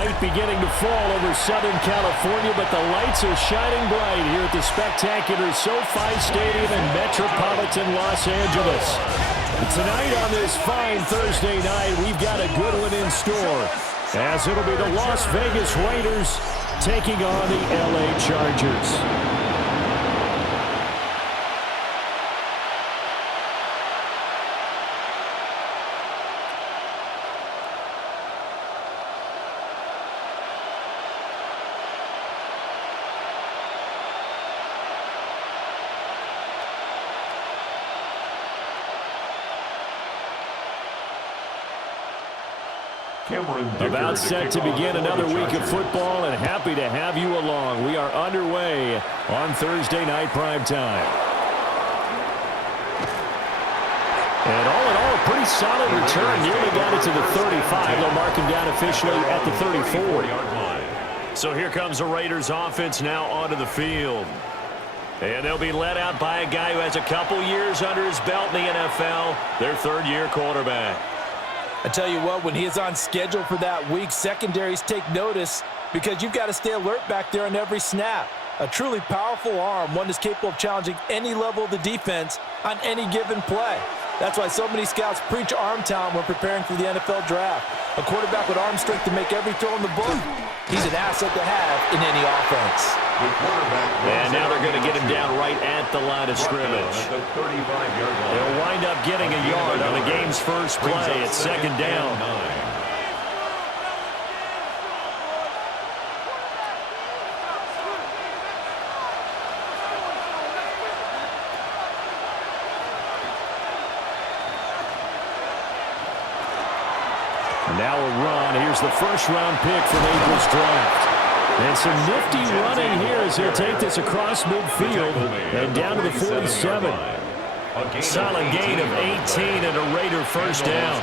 Night beginning to fall over Southern California, but the lights are shining bright here at the spectacular SoFi Stadium in metropolitan Los Angeles. Tonight on this fine Thursday night, we've got a good one in store, as it'll be the Las Vegas Raiders taking on the LA Chargers. About set to begin another week of football, and happy to have you along. We are underway on Thursday night primetime. And all in all, a pretty solid return. Nearly got it to the 35. They'll mark him down officially at the 34-yard line. So here comes the Raiders offense now onto the field. And they'll be led out by a guy who has a couple years under his belt in the NFL, their third-year quarterback. I tell you what, when he is on schedule for that week, secondaries take notice because you've got to stay alert back there on every snap. A truly powerful arm, one that's capable of challenging any level of the defense on any given play. That's why so many scouts preach arm talent when preparing for the NFL draft. A quarterback with arm strength to make every throw in the book. He's an asset to have in any offense. And now they're going to get him down right at the line of scrimmage. They'll wind up getting a yard on the game's first play. It's second down. And now a run. Here's the first-round pick from April's draft. And some nifty running here as they take this across midfield and down to the 47. Solid gain of 18 and a Raider first down.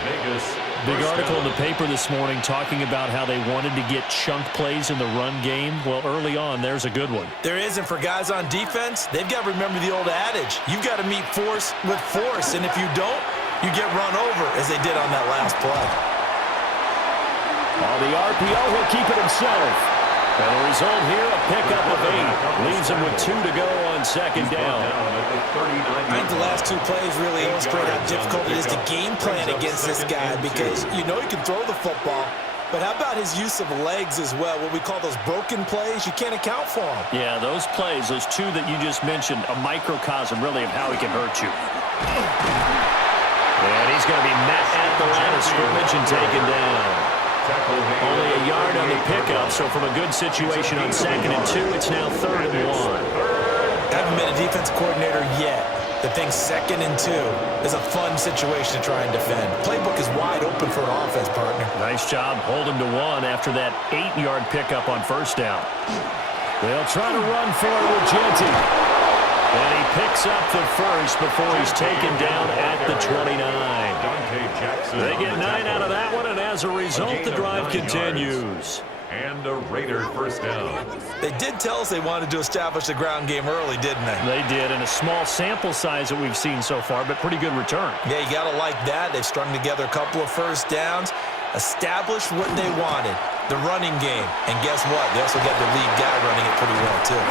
Big article in the paper this morning talking about how they wanted to get chunk plays in the run game. Well, early on, there's a good one. There is, and for guys on defense, they've got to remember the old adage. You've got to meet force with force, and if you don't, you get run over as they did on that last play. On the RPO, he'll keep it himself. And the result here, a pickup of 8. Leaves him with 2 to go on second down. I think the last two plays really illustrate how difficult it is to game plan against this guy because you know he can throw the football, but how about his use of legs as well? What we call those broken plays, you can't account for them. Yeah, those plays, those two that you just mentioned, a microcosm really of how he can hurt you. And he's going to be met at the line of scrimmage and taken down. Only a yard on the pickup, so from a good situation on 2nd and 2, it's now 3rd and 1. Haven't been a defense coordinator yet that thinks 2nd and 2 is a fun situation to try and defend. Playbook is wide open for an offense, partner. Nice job holding to 1 after that 8-yard pickup on first down. They'll try to run for it with Genty. And he picks up the first before he's taken down at the 29. They get 9 out of that one, and as a result, the drive continues. And a Raider first down. They did tell us they wanted to establish the ground game early, didn't they? They did, in a small sample size that we've seen so far, but pretty good return. Yeah, you got to like that. They've strung together a couple of first downs, established what they wanted, the running game. And guess what? They also got the lead guy running it pretty well, too.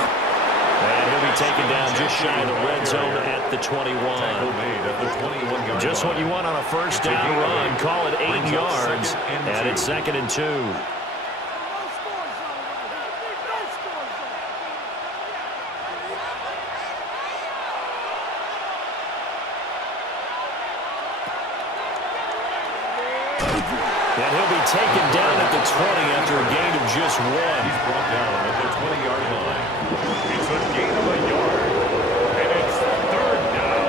And he'll be taken down just shy of the red zone at the 21. Just what you want on a first down run. Call it 8 yards, and it's 2nd and 2. And he'll be taken down at the 20 after a gain of just 1. He's brought down at the 20-yard line. It's a gain of a yard, and it's 3rd down.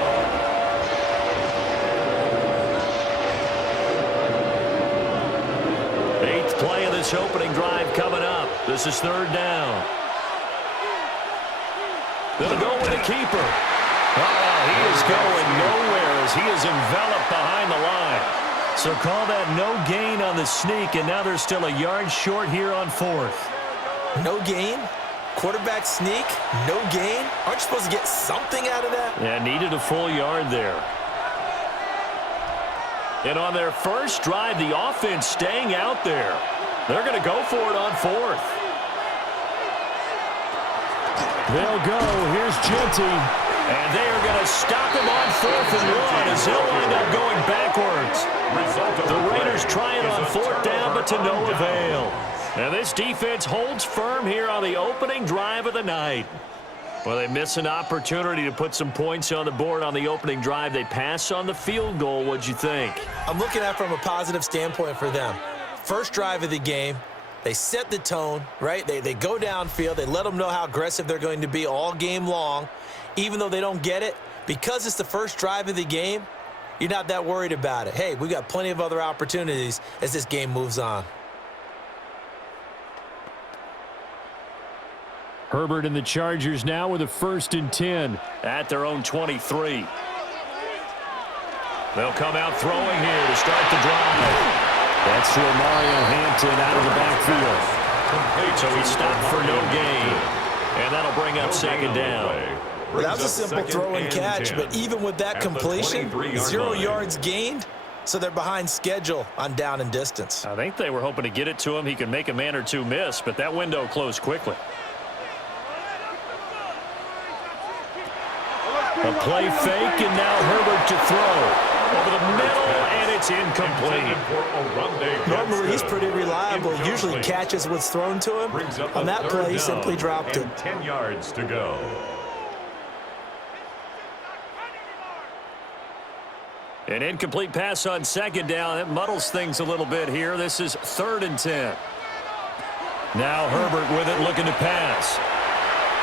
Eighth play of this opening drive coming up. This is 3rd down. They'll go with a keeper. He is going nowhere as he is enveloped behind the line. So call that no gain on the sneak, and now they're still a yard short here on 4th. No gain? Quarterback sneak? No gain? Aren't you supposed to get something out of that? Yeah, needed a full yard there. And on their first drive, the offense staying out there. They're going to go for it on fourth. They'll go. Here's Genty. And they are going to stop him on 4th and 1 as he'll wind up going backwards. The Raiders try it on 4th down, but to no avail. And this defense holds firm here on the opening drive of the night. Well, they miss an opportunity to put some points on the board on the opening drive. They pass on the field goal. What'd you think? I'm looking at it from a positive standpoint for them. First drive of the game, they set the tone, right? They go downfield. They let them know how aggressive they're going to be all game long. Even though they don't get it, because it's the first drive of the game, you're not that worried about it. Hey, we got plenty of other opportunities as this game moves on. Herbert and the Chargers now with a 1st and 10 at their own 23. They'll come out throwing here to start the drive. That's to Mario Hampton out of the backfield. So he stopped for no gain, and that'll bring up 2nd down. Well, that was a simple throw and catch, but even with that completion, 0 yards gained, so they're behind schedule on down and distance. I think they were hoping to get it to him. He could make a man or two miss, but that window closed quickly. A play fake, and now Herbert to throw. Over the middle, and it's incomplete. Normally, he's pretty reliable. Usually catches what's thrown to him. On that play, he simply dropped it. 10 yards to go. An incomplete pass on 2nd down. It muddles things a little bit here. This is 3rd and 10. Now Herbert with it, looking to pass.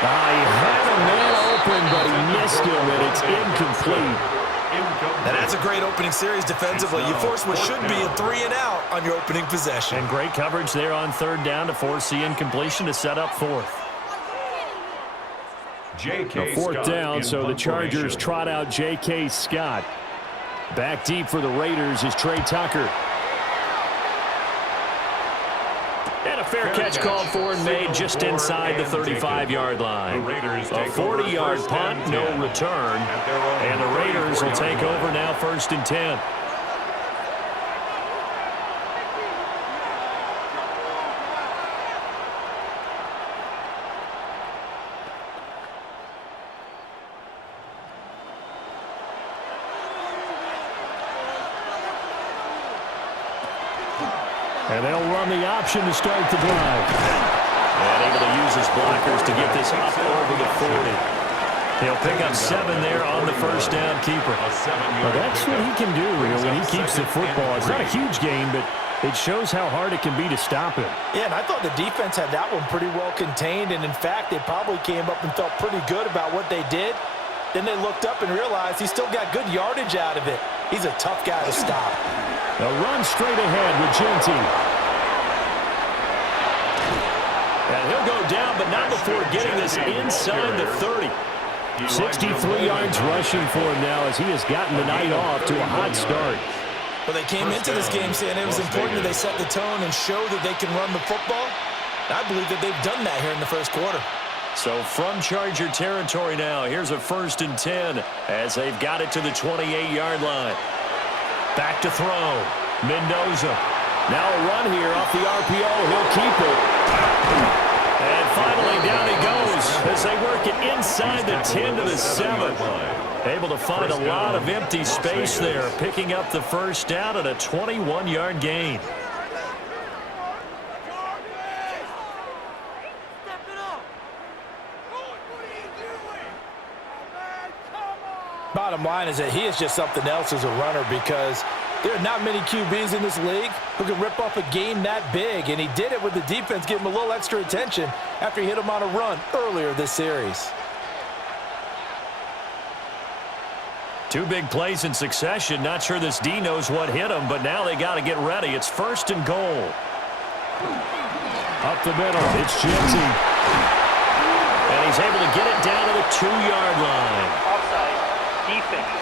He had a man open, but he missed him, and it's incomplete. And that's a great opening series defensively. You force what should be a 3-and-out on your opening possession. And great coverage there on 3rd down to force the incompletion to set up 4th. J.K. 4th down, so the Chargers trot out J.K. Scott. Back deep for the Raiders is Trey Tucker. And a fair catch called for and made just inside the 35-yard line. A 40-yard punt, no return. And the Raiders will take over now 1st and 10. And they'll run the option to start the drive. And able to use his blockers to get this up over the 40. He'll pick up 7 there on the 1st down keeper. Well, that's what he can do when he keeps the football. It's not a huge gain, but it shows how hard it can be to stop him. Yeah, and I thought the defense had that one pretty well contained. And, in fact, they probably came up and felt pretty good about what they did. Then they looked up and realized he still got good yardage out of it. He's a tough guy to stop. A run straight ahead with Genty. And he'll go down, but not before getting this inside the 30. 63 yards rushing for him now as he has gotten the night off to a hot start. Well, they came into this game saying it was important that they set the tone and show that they can run the football. I believe that they've done that here in the first quarter. So from Charger territory now, here's a 1st and 10 as they've got it to the 28-yard line. Back to throw. Mendoza. Now a run here off the RPO. He'll keep it. And finally down he goes as they work it inside the 10 to the 7. Able to find a lot of empty space there, picking up the 1st down at a 21-yard gain. Bottom line is that he is just something else as a runner because there are not many QBs in this league who can rip off a game that big, and he did it with the defense giving him a little extra attention after he hit him on a run earlier this series. 2 big plays in succession. Not sure this D knows what hit him, but now they got to get ready. It's 1st and goal. Up the middle, it's Genty. And he's able to get it down to the 2-yard line. Offside. Defense.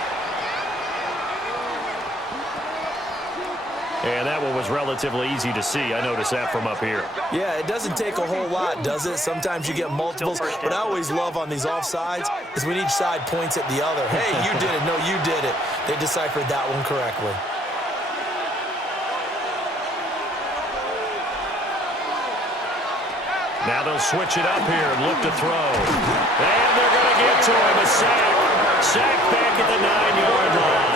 And that one was relatively easy to see. I noticed that from up here. Yeah, it doesn't take a whole lot, does it? Sometimes you get multiples. What I always love on these offsides is when each side points at the other. Hey, you did it. No, you did it. They deciphered that one correctly. Now they'll switch it up here and look to throw. And they're going to get to him. A sack. Sack back at the 9-yard line.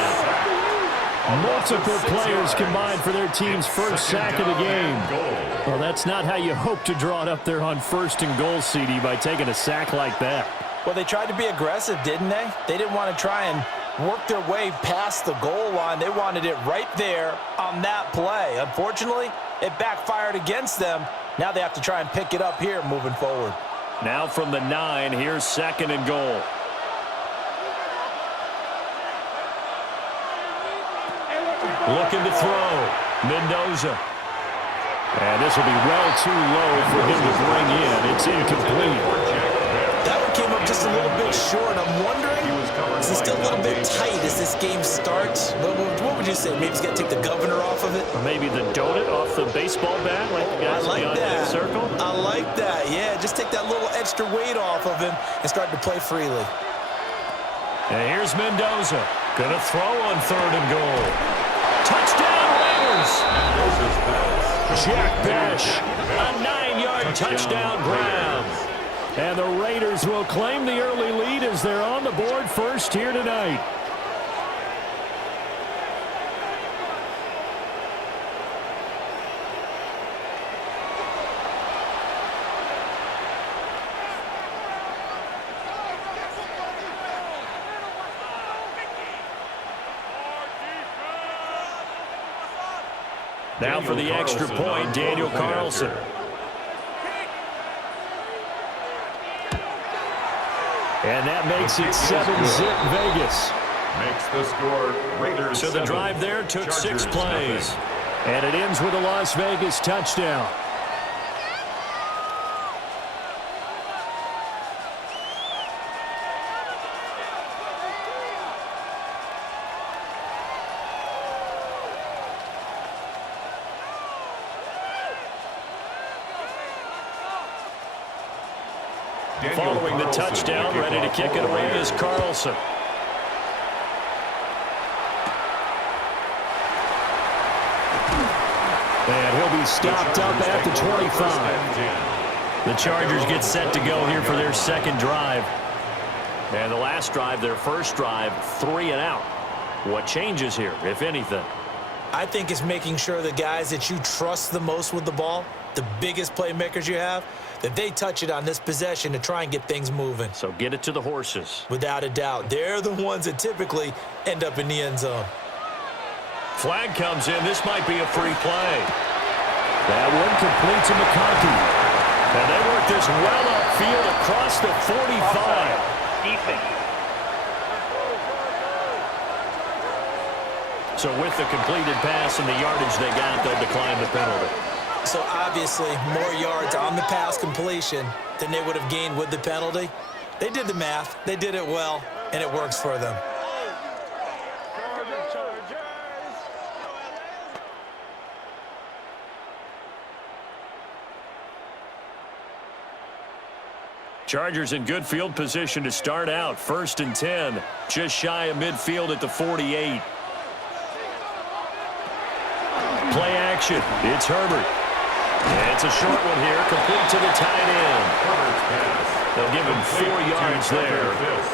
Multiple players combined for their team's first sack of the game. Well, that's not how you hope to draw it up there on 1st and goal, CD, by taking a sack like that. Well, they tried to be aggressive, didn't they? They didn't want to try and work their way past the goal line. They wanted it right there on that play. Unfortunately, it backfired against them. Now they have to try and pick it up here moving forward. Now from the 9, here's 2nd and goal. Looking to throw. Mendoza. And this will be well too low for him to bring in. It's incomplete. That one came up just a little bit short. I'm wondering, is it still a little bit tight as this game starts? What would you say? Maybe he's got to take the governor off of it? Or maybe the donut off the baseball bat, like the guys beyond that circle? I like that. Yeah, just take that little extra weight off of him and start to play freely. And here's Mendoza. Going to throw on 3rd and goal. Touchdown, Raiders! Jack Bash, a 9-yard touchdown grab. And the Raiders will claim the early lead as they're on the board first here tonight. Now for the extra point, Daniel Carlson. And that makes it 7-zip Vegas. Makes the score Raiders. So the drive there took 6 plays. And it ends with a Las Vegas touchdown. Following the touchdown, ready to kick it away is Carlson. And he'll be stopped up at the 25. The Chargers get set to go here for their 2nd drive. And the last drive, their first drive, 3 and out. What changes here, if anything? I think it's making sure the guys that you trust the most with the ball, the biggest playmakers you have, that they touch it on this possession to try and get things moving. So get it to the horses. Without a doubt. They're the ones that typically end up in the end zone. Flag comes in. This might be a free play. That one complete to McConkey. And they work this well upfield across the 45. Defense. So with the completed pass and the yardage they got, they'll decline the penalty. So obviously more yards on the pass completion than they would have gained with the penalty. They did the math. They did it well, and it works for them. Chargers in good field position to start out. 1st and 10, just shy of midfield at the 48. Play action. It's Herbert. It's a short one here, complete to the tight end. They'll give him 4 yards there,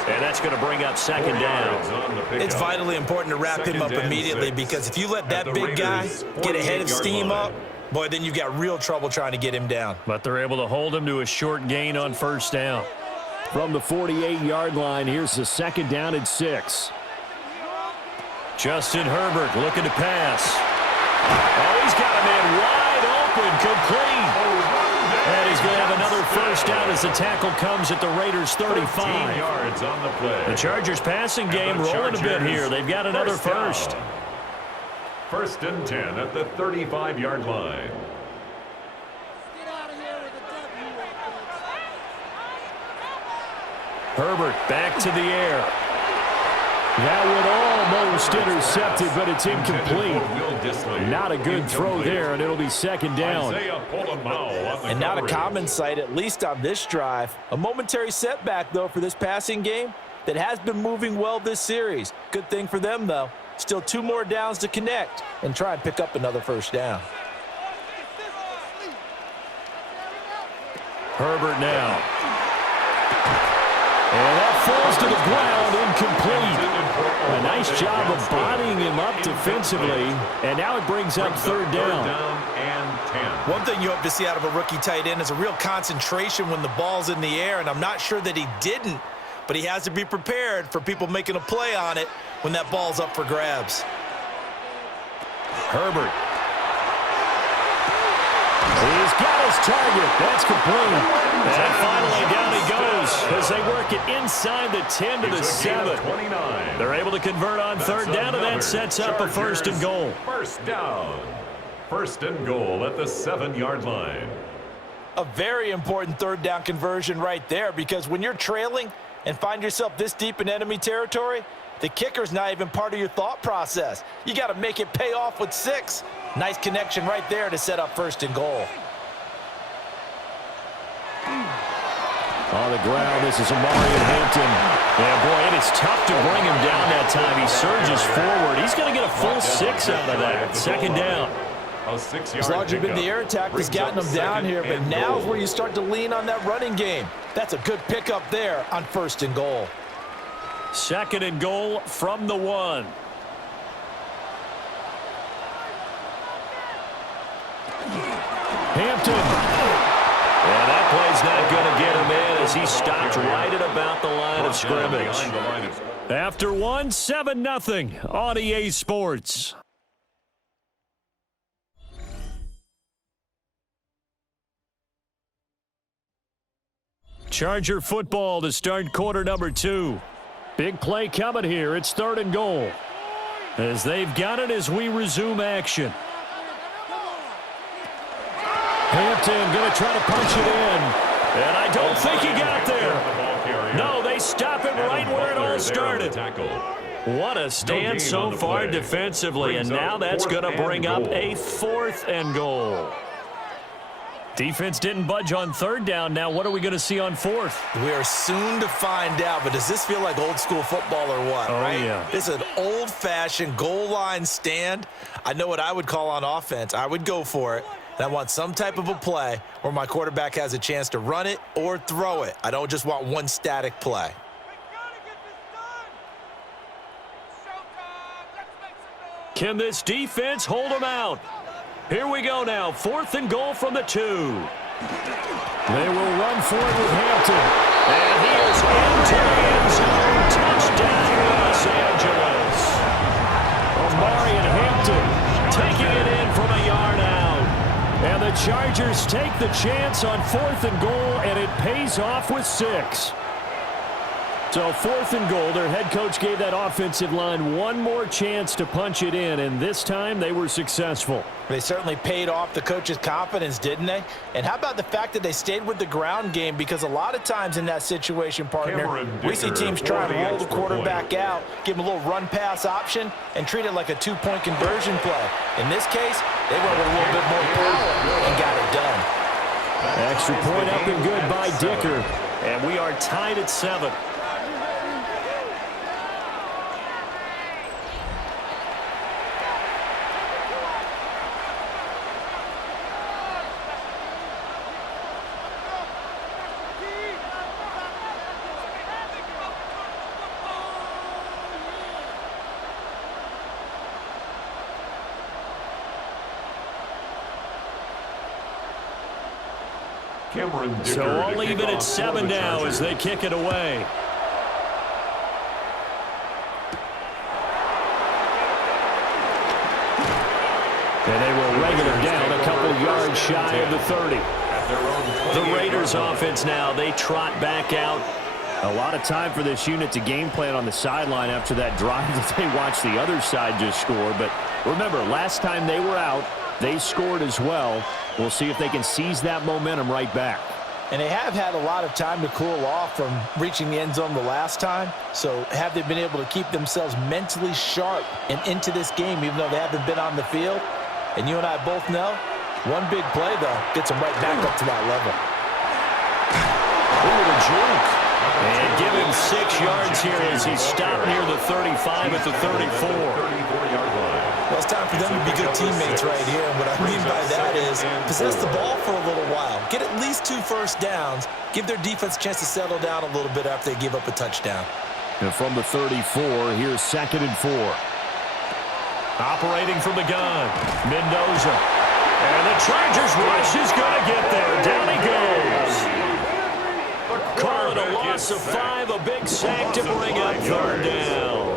and that's going to bring up 2nd down. It's vitally important to wrap him up immediately because if you let that big guy get ahead of steam up, boy, then you've got real trouble trying to get him down. But they're able to hold him to a short gain on 1st down. From the 48-yard line, here's the 2nd down and 6. Justin Herbert looking to pass. Oh, he's got a man wide open, complete. And he's going to have another 1st down as the tackle comes at the Raiders' 35. Yards on the play. The Chargers passing game rolling a bit here. They've got another 1st. 1st and 10 at the 35-yard line. Herbert back to the air. That one almost intercepted, but it's incomplete. Not a good throw there, and it'll be 2nd down. And not a common sight, at least on this drive. A momentary setback, though, for this passing game that has been moving well this series. Good thing for them, though. Still 2 more downs to connect and try and pick up another 1st down. Herbert now. And that falls to the ground, incomplete. A nice job of bodying him up defensively, and now it brings up third down. One thing you hope to see out of a rookie tight end is a real concentration when the ball's in the air, and I'm not sure that he didn't, but he has to be prepared for people making a play on it when that ball's up for grabs. Herbert. He's got his target. That's complete. And finally down he goes as they work it inside the 10 to the 7. They're able to convert on third down, and that sets up a first and goal. First down. First and goal at the 7-yard line. A very important third down conversion right there, because when you're trailing and find yourself this deep in enemy territory, the kicker's not even part of your thought process. You got to make it pay off with 6. Nice connection right there to set up first and goal. On the ground, this is Amari Hampton. Yeah, boy, it is tough to bring him down that time. He surges forward. He's going to get a full 6 out of that. Second down. As long as you've been the air attack has gotten him down here, but now is where you start to lean on that running game. That's a good pickup there on first and goal. Second and goal from the 1. Hampton. And that play's not going to get him in as he stopped right at about the line of scrimmage. After 1, 7-0 on EA Sports. Charger football to start quarter number 2. Big play coming here. It's third and goal. As they've got it as we resume action. Hampton going to try to punch it in. And I don't think he got there. No, they stop him right where it all started. What a stand so far defensively. And now that's going to bring up a fourth and goal. Defense didn't budge on third down. Now what are we going to see on fourth? We are soon to find out, but does this feel like old school football or what? Oh, right? Yeah. This is an old-fashioned goal line stand. I know what I would call on offense. I would go for it, and I want some type of a play where my quarterback has a chance to run it or throw it. I don't just want one static play. Can this defense hold them out? Here we go now. Fourth and goal from the 2. They will run for it with Hampton. And he is into the end zone. Touchdown, Los Angeles. Amari and Hampton taking it in from a yard out. And the Chargers take the chance on fourth and goal, and it pays off with 6. So fourth and goal, their head coach gave that offensive line one more chance to punch it in, and this time they were successful. They certainly paid off the coach's confidence, didn't they? And how about the fact that they stayed with the ground game? Because a lot of times in that situation, partner, we see teams try and roll the quarterback out, give him a little run-pass option, and treat it like a 2-point conversion play. In this case, they went with a little bit more power and got it done. Extra point up and good by Dicker, and we are tied at 7. So all even at 7 now as they kick it away. And they will regular down a couple yards shy of the 30. The Raiders offense now, they trot back out. A lot of time for this unit to game plan on the sideline after that drive that they watched the other side just score. But remember, last time they were out, they scored as well. We'll see if they can seize that momentum right back. And they have had a lot of time to cool off from reaching the end zone the last time. So have they been able to keep themselves mentally sharp and into this game, even though they haven't been on the field? And you and I both know, one big play, though, gets them right back up to that level. Ooh, the juke. And give him 6 yards here as he stopped near the 35 at the 34. Well, it's time for them to be good teammates right here. And what I mean by that is possess the ball for a little while. get at least 2 first downs, give their defense a chance to settle down a little bit after they give up a touchdown. And from the 34, here's 2nd and 4. Operating from the gun, Mendoza. And the Chargers rush is going to get there. Down he goes. Call it a loss of 5, a big sack to bring up 3rd down.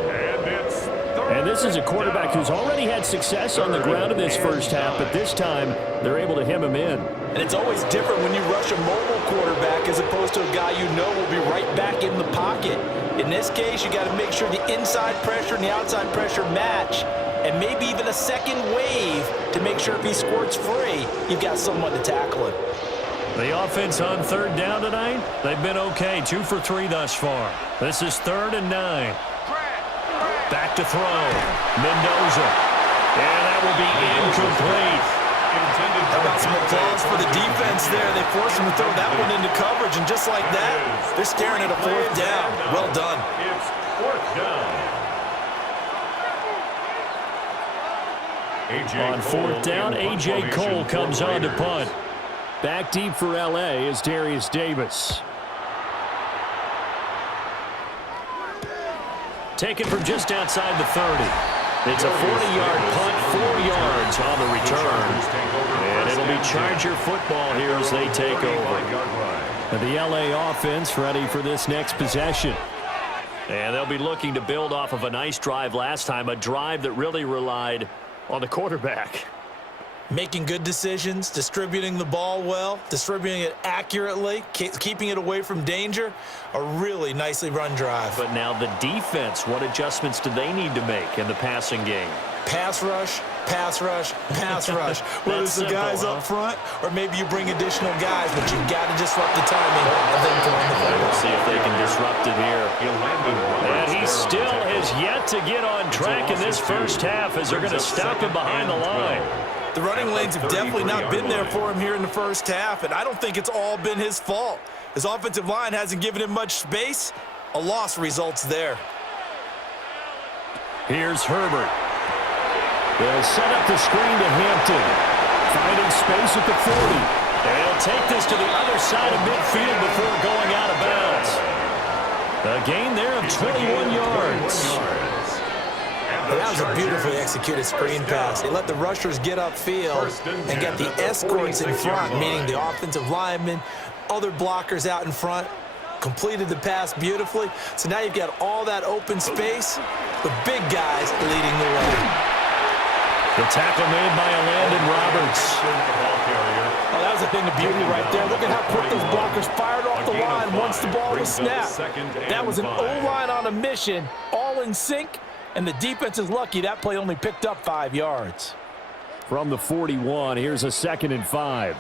And this is a quarterback who's already had success on the ground in this first half, but this time they're able to hem him in. And it's always different when you rush a mobile quarterback as opposed to a guy you know will be right back in the pocket. In this case, you got to make sure the inside pressure and the outside pressure match, and maybe even a second wave to make sure if he squirts free, you've got someone to tackle him. The offense on 3rd down tonight, they've been okay, 2 for 3 thus far. This is 3rd and 9. Back to throw. Mendoza. And that will be incomplete. How about some applause for the defense there? They forced him to throw that one into coverage, and just like that, they're staring at a 4th down. Well done. It's 4th down. On 4th down, A.J. Cole comes on to punt. Back deep for L.A. is Darius Davis. Taken from just outside the 30. It's a 40-yard punt, 4 yards on the return. And it'll be Charger football here as they take over. And the L.A. offense ready for this next possession. And they'll be looking to build off of a nice drive last time, a drive that really relied on the quarterback. Making good decisions, distributing the ball well, distributing it accurately, keeping it away from danger. A really nicely run drive. But now the defense, what adjustments do they need to make in the passing game? Pass rush, pass rush, pass rush. Whether it's the guys up front or maybe you bring additional guys, but you've got to disrupt the timing of them throwing the ball. We'll see if they can disrupt it here. And he still has yet to get on track in this first half as they're going to stop him behind the line. The running lanes have definitely not been there for him here in the first half, and I don't think it's all been his fault. His offensive line hasn't given him much space. A loss results there. Here's Herbert. They'll set up the screen to Hampton. Finding space at the 40. And he'll take this to the other side of midfield before going out of bounds. A gain there of 21 yards. That was a beautifully executed screen pass. They let the rushers get upfield and get the escorts in front, meaning the offensive linemen, other blockers out in front, completed the pass beautifully. So now you've got all that open space with big guys leading the way. The tackle made by Landon Roberts. Oh, that was a thing of beauty right there. Look at how quick those blockers fired off the line once the ball was snapped. That was an O-line on a mission, all in sync. And the defense is lucky that play only picked up 5 yards. From the 41, here's a 2nd and 5.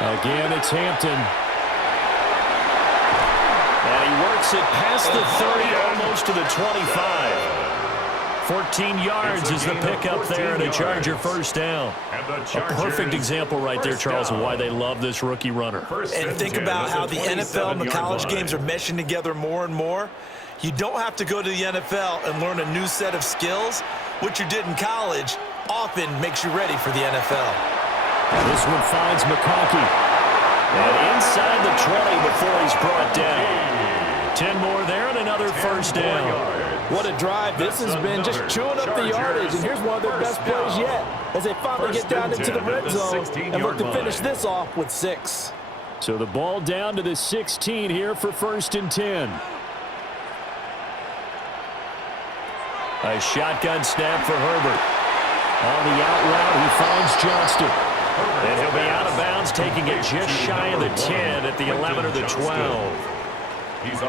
Again, it's Hampton. And he works it past the 30, almost to the 25. 14 yards is the pickup there and a Charger first down. A perfect example right there, Charles, of why they love this rookie runner. And think about how the NFL and the college games are meshing together more and more. You don't have to go to the NFL and learn a new set of skills. What you did in college often makes you ready for the NFL. This one finds McConkey. And inside the 20 before he's brought down. 10 more there and another first down. What a drive this has been, just chewing up the yardage. And here's one of their best plays yet as they finally get down into the red zone and look to finish this off with 6. So the ball down to the 16 here for 1st and 10. A shotgun snap for Herbert. On the out route, he finds Johnston. And he'll be out of bounds, taking it just shy of the 10 at the 11 or the 12.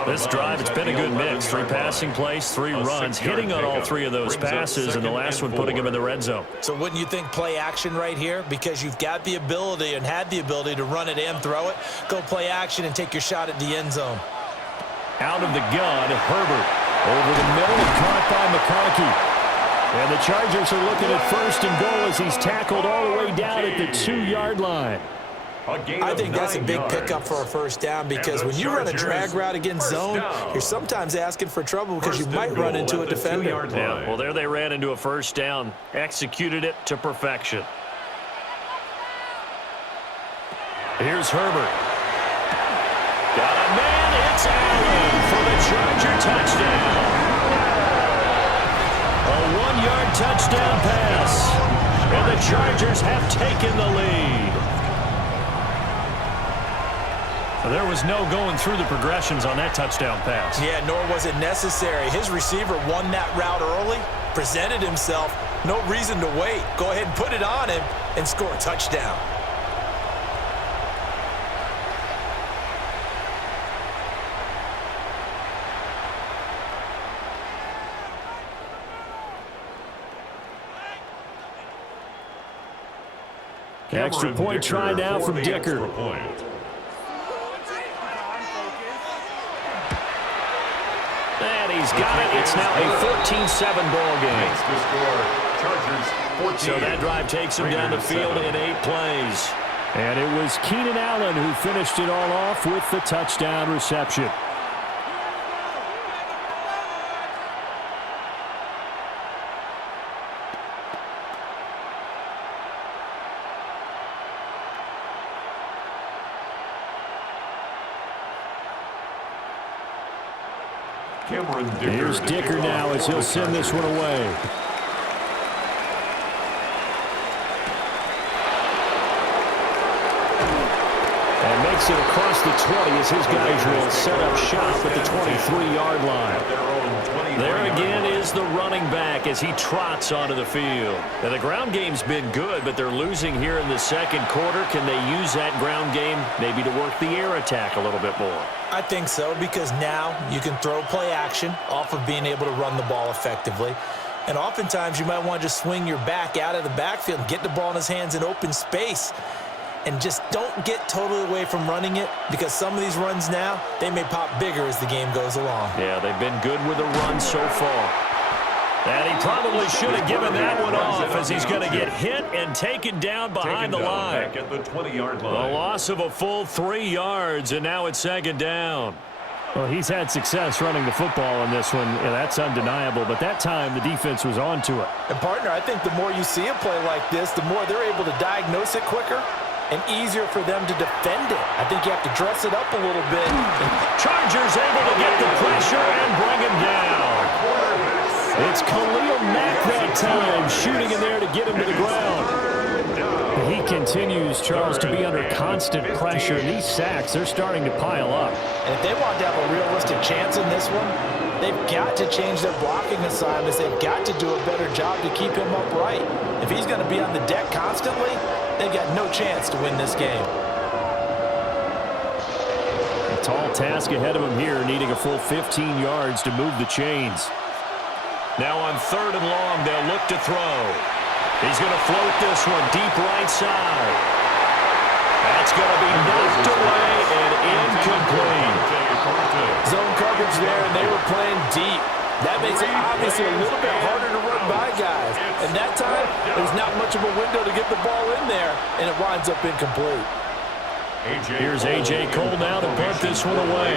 This drive, it's been a good mix. 3 passing plays, 3 runs, hitting on all 3 of those passes, and the last one putting him in the red zone. So wouldn't you think play action right here? Because you've got the ability and had the ability to run it and throw it. Go play action and take your shot at the end zone. Out of the gun, Herbert. Over the middle and caught by McConkey. And the Chargers are looking at 1st and goal as he's tackled all the way down at the 2-yard line. I think that's a big pickup for a first down because when you run a drag route against zone, you're sometimes asking for trouble because you might run into a defender. Yeah, well, there they ran into a first down, executed it to perfection. Here's Herbert. Got a man. It's Allen for the Charger touchdown. A 1-yard touchdown pass. And the Chargers have taken the lead. There was no going through the progressions on that touchdown pass. Yeah, nor was it necessary. His receiver won that route early, presented himself. No reason to wait. Go ahead and put it on him and score a touchdown. Extra point try now from Dicker. And he's got it. It's now a 14-7 ball game. Makes the score. Chargers 14. So that drive takes him down the field in 8 plays. And it was Keenan Allen who finished it all off with the touchdown reception. Here's Dicker now as he'll send this one away. And makes it across the 20 as his guys will set up shop at the 23-yard line. There again is the running back as he trots onto the field. Now, the ground game's been good, but they're losing here in the second quarter. Can they use that ground game maybe to work the air attack a little bit more? I think so, because now you can throw play action off of being able to run the ball effectively. And oftentimes you might want to just swing your back out of the backfield and get the ball in his hands in open space. And just don't get totally away from running it, because some of these runs now, they may pop bigger as the game goes along. Yeah, they've been good with the run so far. And he probably should have given that one off as he's going to get hit and taken down behind the line. Back at the 20-yard line. A loss of a full 3 yards, and now it's second down. Well, he's had success running the football in this one. Yeah, that's undeniable, but that time the defense was on to it. And, partner, I think the more you see a play like this, the more they're able to diagnose it quicker and easier for them to defend it. I think you have to dress it up a little bit. Chargers able to get the pressure and bring him down. It's Khalil Mack that time, shooting in there to get him to the ground. He continues, Charles, to be under constant pressure. These sacks, they're starting to pile up. And if they want to have a realistic chance in this one, they've got to change their blocking assignments. They've got to do a better job to keep him upright. If he's going to be on the deck constantly, they've got no chance to win this game. A tall task ahead of him here, needing a full 15 yards to move the chains. Now on 3rd and long, they'll look to throw. He's going to float this one deep right side. That's going to be knocked away and incomplete. Zone coverage there, and they were playing deep. That makes it obviously a little bit harder to run by guys. And that time, there's not much of a window to get the ball in there, and it winds up incomplete. Here's A.J. Cole now to punt this one away.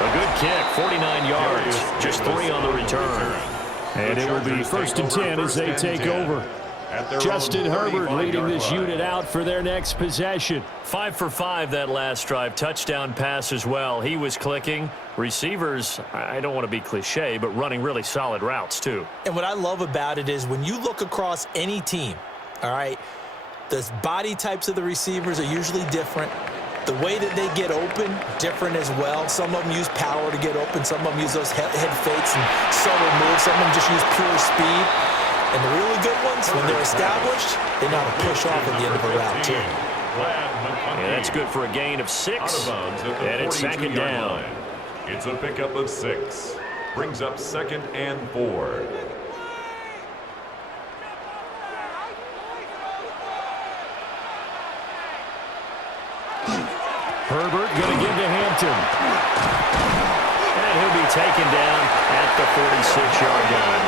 A good kick, 49 yards, just 3 on the return. And it will be 1st and 10 as they take over. Justin Herbert leading this unit out for their next possession. 5 for 5 that last drive. Touchdown pass as well. He was clicking. Receivers, I don't want to be cliche, but running really solid routes too. And what I love about it is when you look across any team, all right, the body types of the receivers are usually different. The way that they get open, different as well. Some of them use power to get open. Some of them use those head fakes and subtle moves. Some of them just use pure speed. And the really good ones, when they're established, they know how to push off at the end of a route, too. Yeah, that's good for a gain of 6. And it's 2nd down. It's a pickup of 6. Brings up 2nd and 4. Herbert going to give to Hampton. And he'll be taken down at the 46-yard line.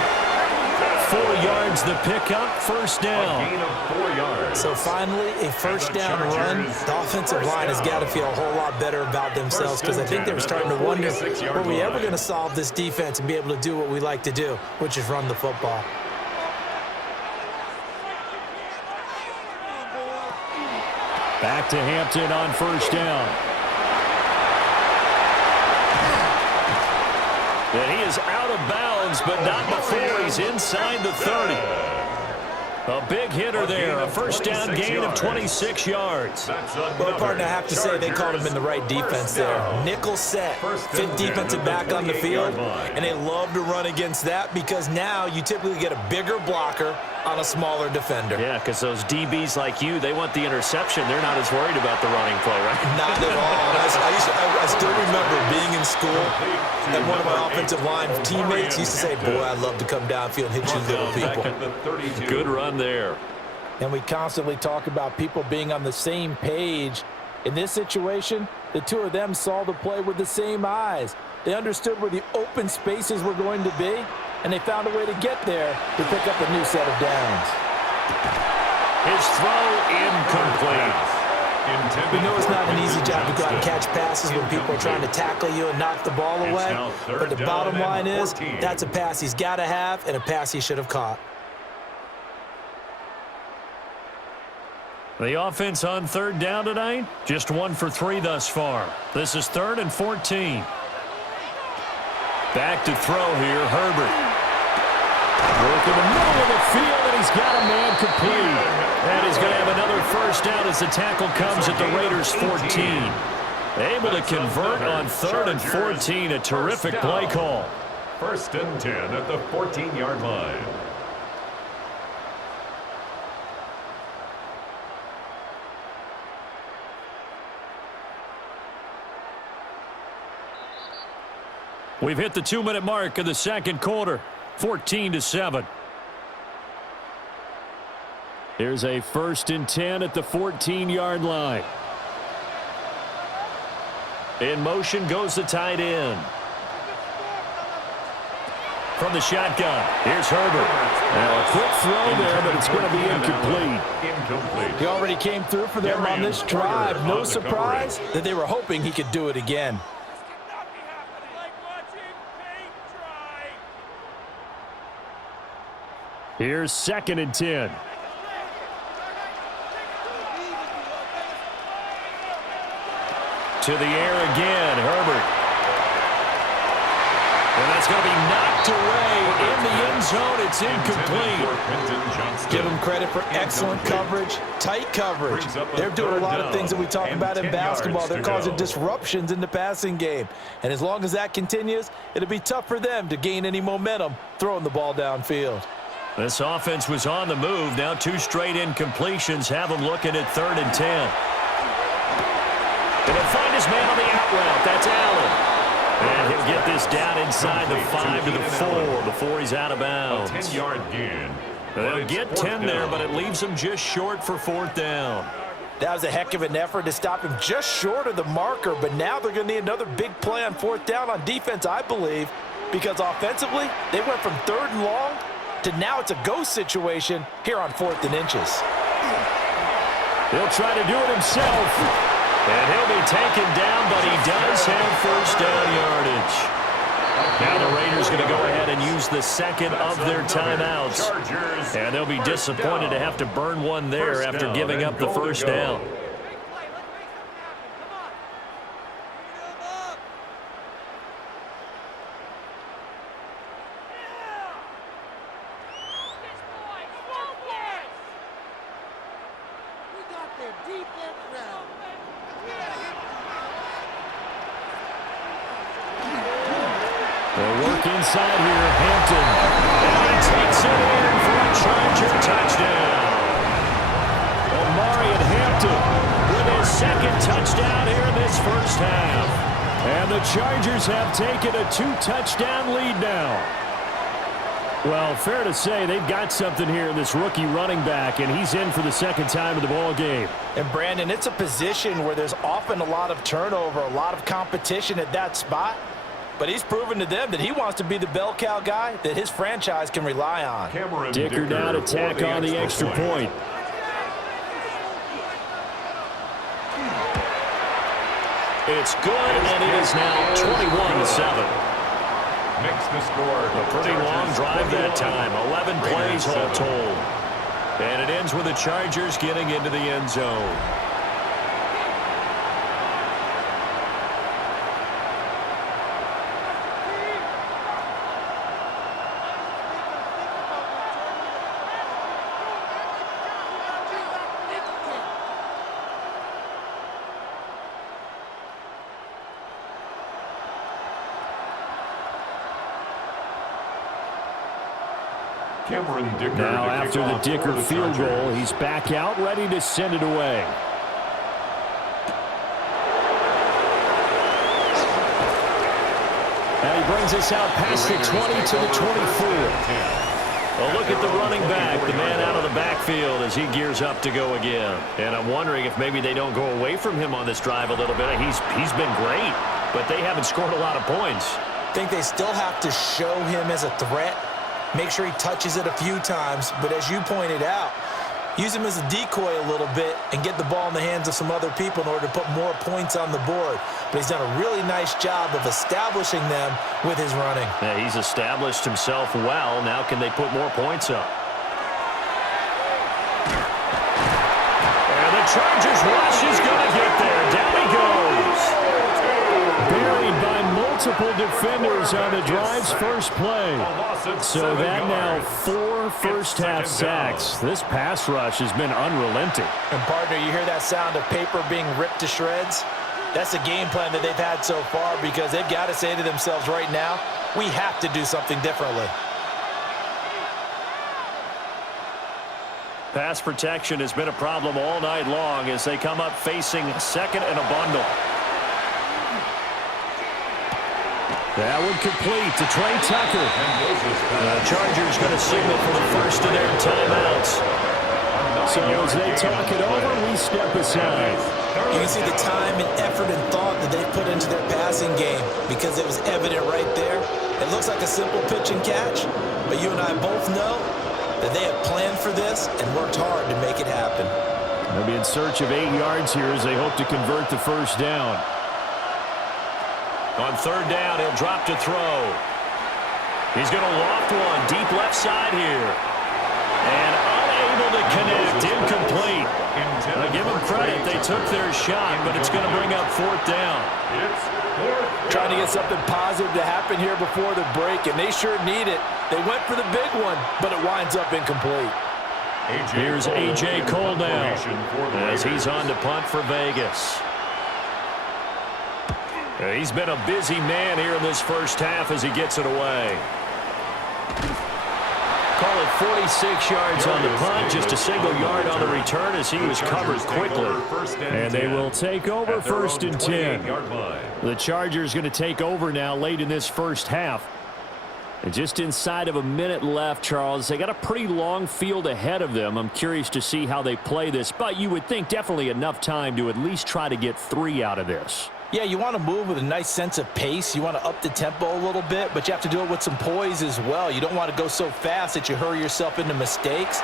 4 yards the pickup, first A down. gain of 4 yards. So finally, a first down run. The offensive line has got to feel a whole lot better about themselves because I think they were starting to wonder, were we ever going to solve this defense and be able to do what we like to do, which is run the football. Back to Hampton on first down. And he is out of bounds, but not before he's inside the 30. A big hitter there, a first down gain of 26 yards. Well, partner, I have to say they called him in the right defense there. Nickel set, fifth defensive back on the field, and they love to run against that because now you typically get a bigger blocker on a smaller defender. Yeah, because those DBs like you, they want the interception. They're not as worried about the running play, right? Not at all. I still remember being in school, and one of my offensive line teammates used to say, boy, I'd love to come downfield and hit you little people. Good run there. And we constantly talk about people being on the same page. In this situation, the two of them saw the play with the same eyes. They understood where the open spaces were going to be, and they found a way to get there to pick up a new set of downs. His throw incomplete. We know it's not an easy job to go out and catch passes when people are trying to tackle you and knock the ball away. But the bottom line is, that's a pass he's got to have and a pass he should have caught. The offense on third down tonight, just 1 for 3 thus far. This is 3rd and 14. Back to throw here, Herbert. Work in the middle of the field, and he's got a man complete. And he's going to have another first down as the tackle comes at the Raiders' 14. Able to convert on 3rd and 14, a terrific play call. 1st and 10 at the 14-yard line. We've hit the 2-minute mark of the second quarter, 14-7. Here's a 1st and 10 at the 14-yard line. In motion goes the tight end. From the shotgun, here's Herbert. Now a quick throw there, but it's going to be incomplete. He already came through for them on this drive. No surprise that they were hoping he could do it again. Here's 2nd and 10. To the air again, Herbert. And that's going to be knocked away in the end zone. It's incomplete. Give them credit for excellent coverage, tight coverage. They're doing a lot of things that we talk about in basketball. They're causing disruptions in the passing game. And as long as that continues, it'll be tough for them to gain any momentum throwing the ball downfield. This offense was on the move. Now 2 straight incompletions have them looking at 3rd and 10. And he'll find his man on the out route. That's Allen. And he'll get this down inside the 5 to the 4 before he's out of bounds. A 10-yard gain. They'll get 10 there, but it leaves them just short for 4th down. That was a heck of an effort to stop him just short of the marker, but now they're going to need another big play on 4th down on defense, I believe, because offensively, they went from 3rd and long to now it's a go situation here on 4th and inches. He'll try to do it himself. And he'll be taken down, but he does have first down yardage. Now the Raiders going to go ahead and use the 2nd of their timeouts. And they'll be disappointed to have to burn one there after giving up the first down. Inside here, Hampton. And he takes it in for a Charger touchdown. Omarion Hampton with his 2nd touchdown here in this first half. And the Chargers have taken a 2-touchdown lead now. Well, fair to say they've got something here in this rookie running back, and he's in for the 2nd time of the ball game. And, Brandon, it's a position where there's often a lot of turnover, a lot of competition at that spot. but he's proven to them that he wants to be the bell cow guy that his franchise can rely on. Dicker now to tack on the extra point. It's good, and it is now 21-7. Makes the score. A pretty long drive that time. 11 plays all told. And it ends with the Chargers getting into the end zone. Now after the Dicker field goal, he's back out, ready to send it away. And he brings us out past the 20 to the 24. Well, look at the running back, the man out of the backfield as he gears up to go again. And I'm wondering if maybe they don't go away from him on this drive a little bit. He's been great, but they haven't scored a lot of points. I think they still have to show him as a threat. Make sure he touches it a few times, but as you pointed out, use him as a decoy a little bit and get the ball in the hands of some other people in order to put more points on the board. But he's done a really nice job of establishing them with his running. Yeah, he's established himself well. Now can they put more points up? And the Chargers rush is going to get there. Down he goes. Buried by multiple defenders on the drive's first play. So that now 4 first-half sacks. This pass rush has been unrelenting. And, partner, you hear that sound of paper being ripped to shreds? That's the game plan that they've had so far because they've got to say to themselves right now, we have to do something differently. Pass protection has been a problem all night long as they come up facing second and a bundle. That one complete to Trey Tucker. The Chargers going to signal for the first of their timeouts. So as they talk it over, we step aside. You can see the time and effort and thought that they put into their passing game because it was evident right there. It looks like a simple pitch and catch, but you and I both know that they have planned for this and worked hard to make it happen. They'll be in search of 8 yards here as they hope to convert the first down. On third down, he'll drop to throw. He's going to loft one deep left side here. And unable to connect, incomplete. I give them credit, they took their shot, but it's going to bring up fourth down. Trying to get something positive to happen here before the break, and they sure need it. They went for the big one, but it winds up incomplete. Here's A.J. Cole now as he's on to punt for Vegas. He's been a busy man here in this first half as he gets it away. Call it 46 yards on the punt, just a single yard on the return as he was covered quickly. And they will take over first and 10. The Chargers going to take over now late in this first half. And just inside of a minute left, Charles, they got a pretty long field ahead of them. I'm curious to see how they play this, but you would think definitely enough time to at least try to get 3 out of this. Yeah, you want to move with a nice sense of pace. You want to up the tempo a little bit, but you have to do it with some poise as well. You don't want to go so fast that you hurry yourself into mistakes.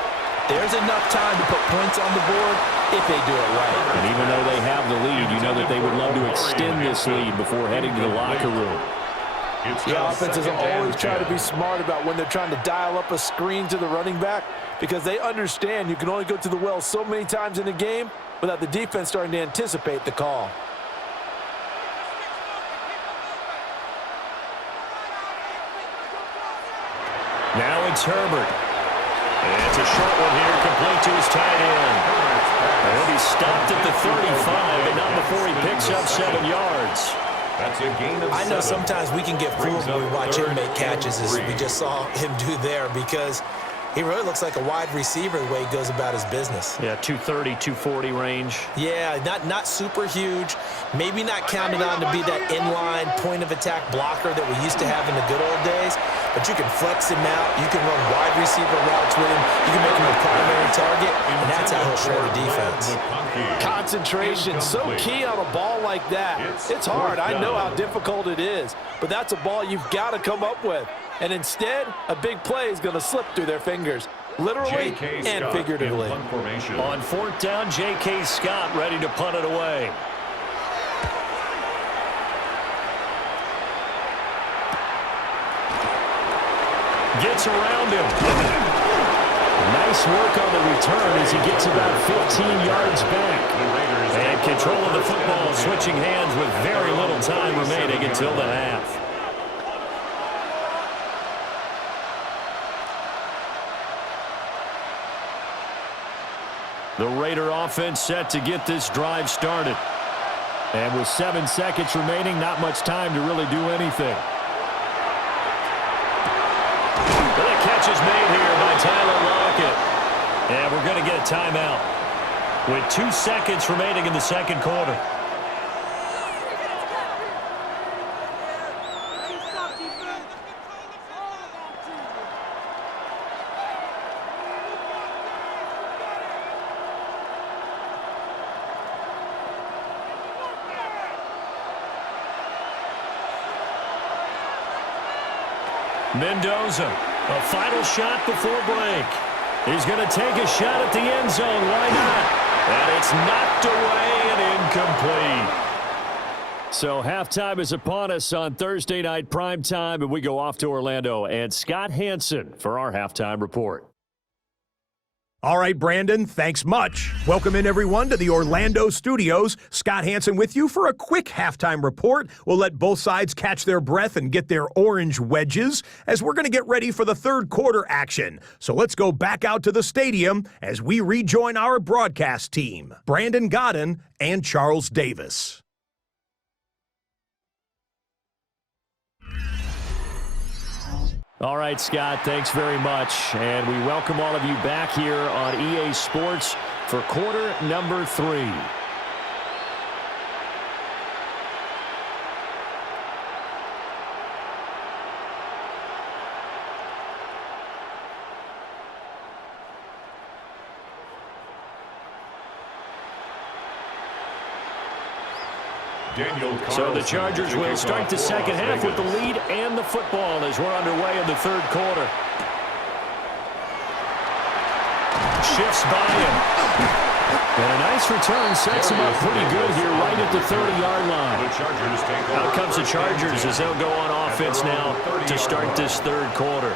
There's enough time to put points on the board if they do it right. And even though they have the lead, you know that they would love to extend this lead before heading to the locker room. The offenses always try to be smart about when they're trying to dial up a screen to the running back because they understand you can only go to the well so many times in a game without the defense starting to anticipate the call. Now it's Herbert. And it's a short one here, complete to his tight end. And he'll be stopped at the 35, but not before he picks up 7 yards. That's a gain of I know 7. sometimes we can get fooled when we watch him make catches as we just saw him do there because He really looks like a wide receiver the way he goes about his business. Yeah, 230, 240 range. Yeah, not super huge. Maybe not counted on to be that inline point-of-attack blocker that we used to have in the good old days, but you can flex him out. You can run wide receiver routes with him. You can make him a primary target, and that's how he'll shred the defense. Concentration, so key on a ball like that. It's hard. I know how difficult it is, but that's a ball you've got to come up with. And instead, a big play is going to slip through their fingers, literally and figuratively. On fourth down, J.K. Scott ready to punt it away. Gets around him. Nice work on the return as he gets about 15 yards back. And control of the football switching hands with very little time remaining until the half. The Raider offense set to get this drive started. And with 7 seconds remaining, not much time to really do anything. Well, the catch is made here by Tyler Lockett. And we're going to get a timeout with 2 seconds remaining in the second quarter. Mendoza, a final shot before break. He's going to take a shot at the end zone. Why not? And it's knocked away and incomplete. So halftime is upon us on Thursday night prime time, and we go off to Orlando. And Scott Hansen for our halftime report. All right, Brandon, thanks much. Welcome in, everyone, to the Orlando studios. Scott Hansen with you for a quick halftime report. We'll let both sides catch their breath and get their orange wedges as we're going to get ready for the third quarter action. So let's go back out to the stadium as we rejoin our broadcast team, Brandon Godden and Charles Davis. All right, Scott, thanks very much. And we welcome all of you back here on EA Sports for quarter number 3. So the Chargers will start the second half with the lead and the football as we're underway in the third quarter. Shifts by him. And a nice return sets him up pretty good here right at the 30-yard line. Out comes the Chargers as they'll go on offense now to start this third quarter.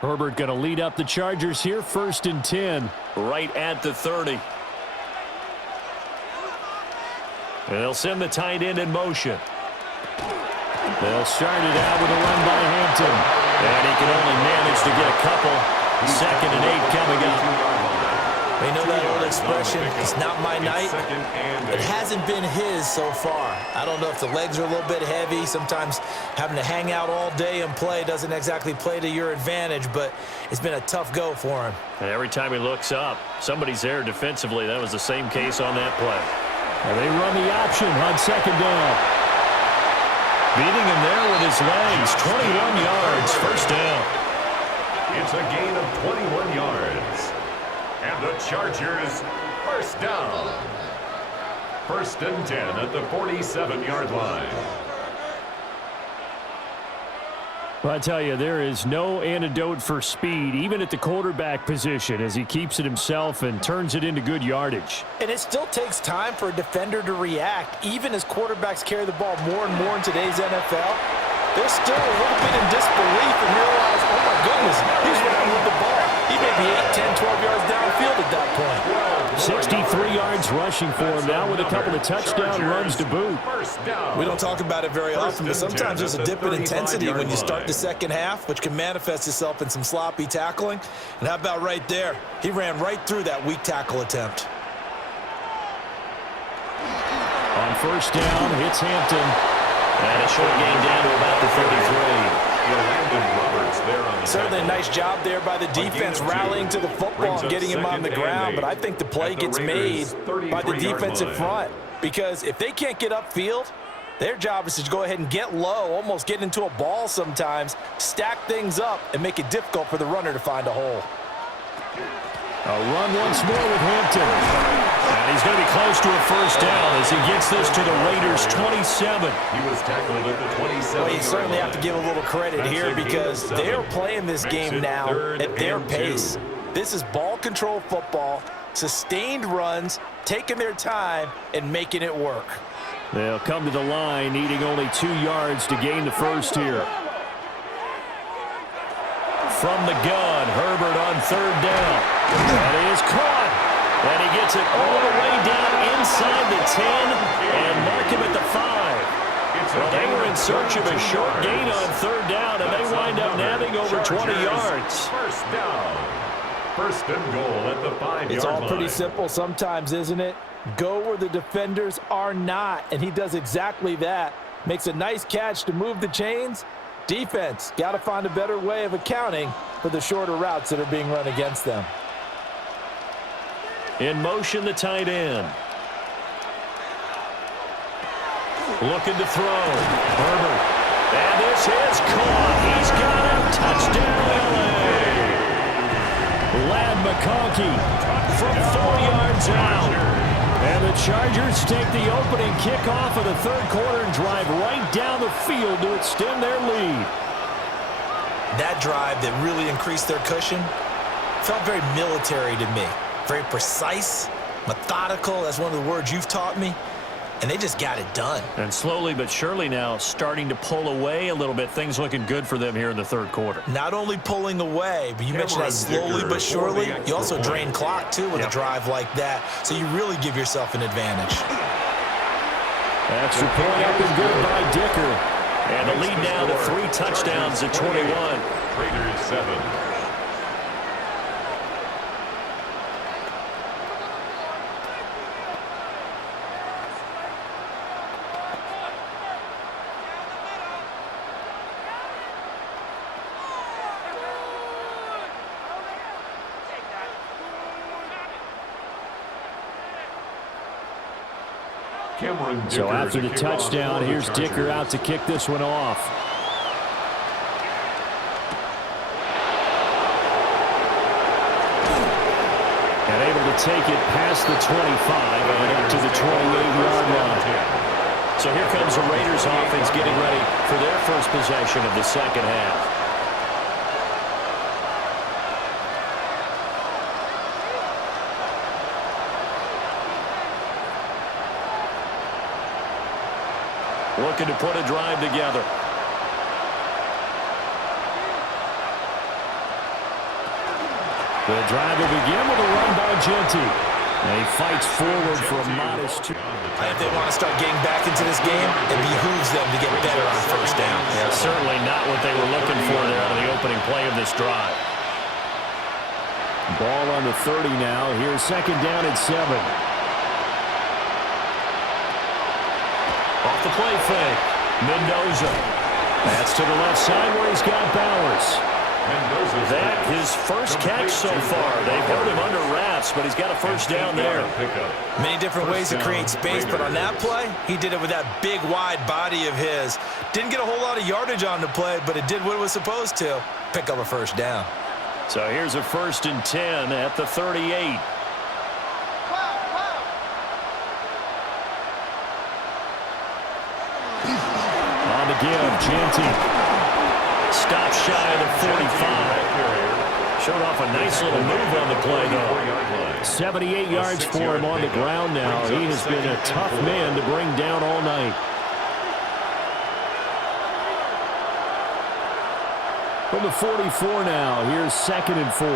Herbert going to lead up the Chargers here, 1st and 10, right at the 30. And they'll send the tight end in motion. They'll start it out with a run by Hampton. And he can only manage to get a couple. 2nd and 8 coming up. You know that old expression, it's not my night? It hasn't been his so far. I don't know if the legs are a little bit heavy. Sometimes having to hang out all day and play doesn't exactly play to your advantage, but it's been a tough go for him. And every time he looks up, somebody's there defensively. That was the same case on that play. And they run the option on 2nd down. Beating him there with his legs, 21 yards, 1st down. It's a gain of 21 yards. And the Chargers, 1st down. 1st and 10 at the 47-yard line. Well, I tell you, there is no antidote for speed, even at the quarterback position, as he keeps it himself and turns it into good yardage. And it still takes time for a defender to react, even as quarterbacks carry the ball more and more in today's NFL. They're still a little bit in disbelief and realize, oh my goodness, he's running with the ball. He may be 8, 10, 12 yards downfield at that point. 63 yards rushing for him now with a couple of touchdown runs to boot. We don't talk about it very often, but sometimes there's a dip in intensity when you start the second half, which can manifest itself in some sloppy tackling. And how about right there? He ran right through that weak tackle attempt. On first down, hits Hampton. And a short gain down to about the 33. Certainly a nice job there by the defense rallying to the football and getting him on the ground, but I think the play gets made by the defensive front because if they can't get upfield, their job is to go ahead and get low, almost get into a ball sometimes, stack things up, and make it difficult for the runner to find a hole. A run once more with Hampton. And he's going to be close to a first down as he gets this to the Raiders' 27. He was tackled at the 27. Well, you certainly have to give a little credit here because they're playing this game now at their pace. This is ball control football, sustained runs, taking their time, and making it work. They'll come to the line, needing only 2 yards to gain the first here. From the gun, Herbert on third down. And he is caught. And he gets it all the way down inside the 10 and mark him at the 5. Well, they were in search of a short gain on third down, and they wind up nabbing over 20 yards. First down. First and goal at the 5-yard line. It's all pretty simple sometimes, isn't it? Go where the defenders are not, and he does exactly that. Makes a nice catch to move the chains. Defense, got to find a better way of accounting for the shorter routes that are being run against them. In motion, the tight end. Looking to throw. Herbert. And this is caught. He's got him. Touchdown, L.A. Lad McConkey from 4 yards out. And the Chargers take the opening kickoff of the third quarter and drive right down the field to extend their lead. That drive that really increased their cushion felt very military to me. Very precise, methodical. That's one of the words you've taught me. And they just got it done. And slowly but surely now starting to pull away a little bit. Things looking good for them here in the third quarter. Not only pulling away, but you mentioned that slowly but surely. You also drain clock, too, with a drive like that. So you really give yourself an advantage. Extra point up and good by Dicker. And the lead now to 3 touchdowns at 21. Raiders 7. So after the touchdown, here's Dicker out to kick this one off. And able to take it past the 25 and up to the 28-yard line. So here comes the Raiders offense getting ready for their first possession of the second half. Looking to put a drive together. The drive will begin with a run by Genty. And he fights forward for a modest 2. If they want to start getting back into this game, it behooves them to get better on first down. Yeah, certainly not what they were looking for there out of the opening play of this drive. Ball on the 30 now. Here's second down at 7. Off the play fake. Mendoza. That's to the left side where he's got Bowers. That his first catch so far. They've held him under wraps, but he's got a first down there. Many different ways to create space, but on that play, he did it with that big, wide body of his. Didn't get a whole lot of yardage on the play, but it did what it was supposed to. Pick up a first down. So here's a 1st and 10 at the 38. On the give, Genty. Stop shy of the 45. Showed off a nice little move on the play, though. 78 yards for him on the ground now. He has been a tough man to bring down all night. From the 44 now, here's 2nd and 4.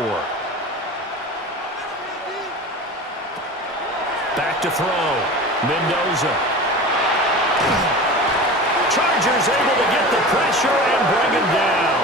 Back to throw. Mendoza. Chargers able to get the pressure and bring him down.